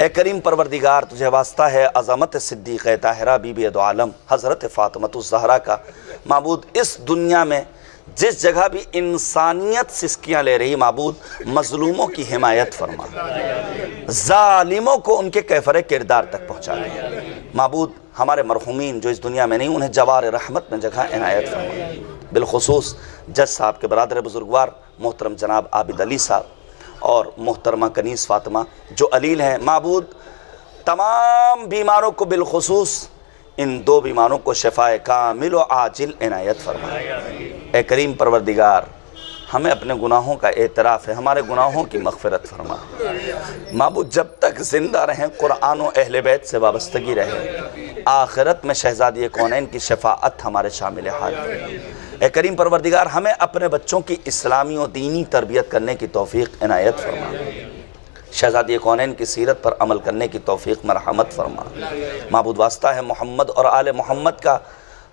اے کریم پروردگار تجھے واسطہ ہے عظمت صدیقہ طاہرہ بی بی دو عالم حضرت فاطمہ الزہرا کا۔ معبود اس دنیا میں جس جگہ بھی انسانیت سسکیاں لے رہی، معبود مظلوموں کی حمایت فرما، ظالموں کو ان کے کیفر کردار تک پہنچا دے۔ معبود ہمارے مرحومین جو اس دنیا میں نہیں، انہیں جوار رحمت میں جگہ عنایت فرما، بالخصوص جج صاحب کے برادر بزرگوار محترم جناب عابد علی صاحب اور محترمہ کنیز فاطمہ جو علیل ہیں۔ معبود تمام بیماروں کو، بالخصوص ان 2 بیماروں کو شفاء کامل و عاجل عنایت فرمائے۔ اے کریم پروردگار ہمیں اپنے گناہوں کا اعتراف ہے، ہمارے گناہوں کی مغفرت فرما۔ معبود جب تک زندہ رہیں قرآن و اہل بیت سے وابستگی رہے، آخرت میں شہزادی کونین کی شفاعت ہمارے شامل حال ہے۔ اے کریم پروردگار ہمیں اپنے بچوں کی اسلامی و دینی تربیت کرنے کی توفیق عنایت فرما، شہزادی کونین کی سیرت پر عمل کرنے کی توفیق مرحمت فرما۔ معبود واسطہ ہے محمد اور آل محمد کا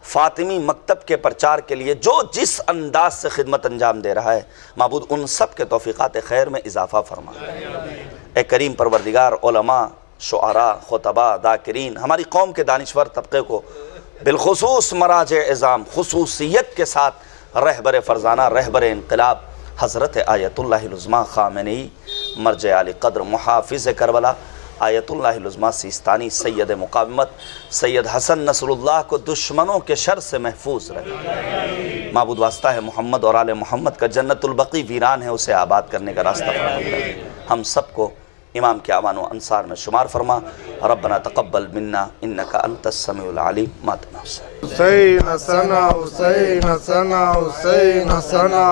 فاطمی مکتب کے پرچار کے لیے جو جس انداز سے خدمت انجام دے رہا ہے، معبود ان سب کے توفیقات خیر میں اضافہ فرما۔ اے کریم پروردگار علماء، شعراء، خطباء، ذاکرین، ہماری قوم کے دانشور طبقے کو بالخصوص مراجع اعظام خصوصیت کے ساتھ رہبر فرزانہ، رہبر انقلاب حضرت آیت اللہ العظمیٰ خامنئی، مرجع علی قدر، محافظ کربلا آیت اللہ العظمیٰ سیستانی، سید مقاومت سید حسن نصر اللہ کو دشمنوں کے شر سے محفوظ رکھے۔ معبود واسطہ ہے محمد اور آل محمد کا جنت البقیع ویران ہے، اسے آباد کرنے کا راستہ فراہم کرے۔ ہم سب کو امام کے اعوان و انصار میں شمار فرما۔ ربنا تقبل منا انکا انت السمیع العلیم۔ ماتنا حسین حسین حسنا حسین حسنا حسین حسنا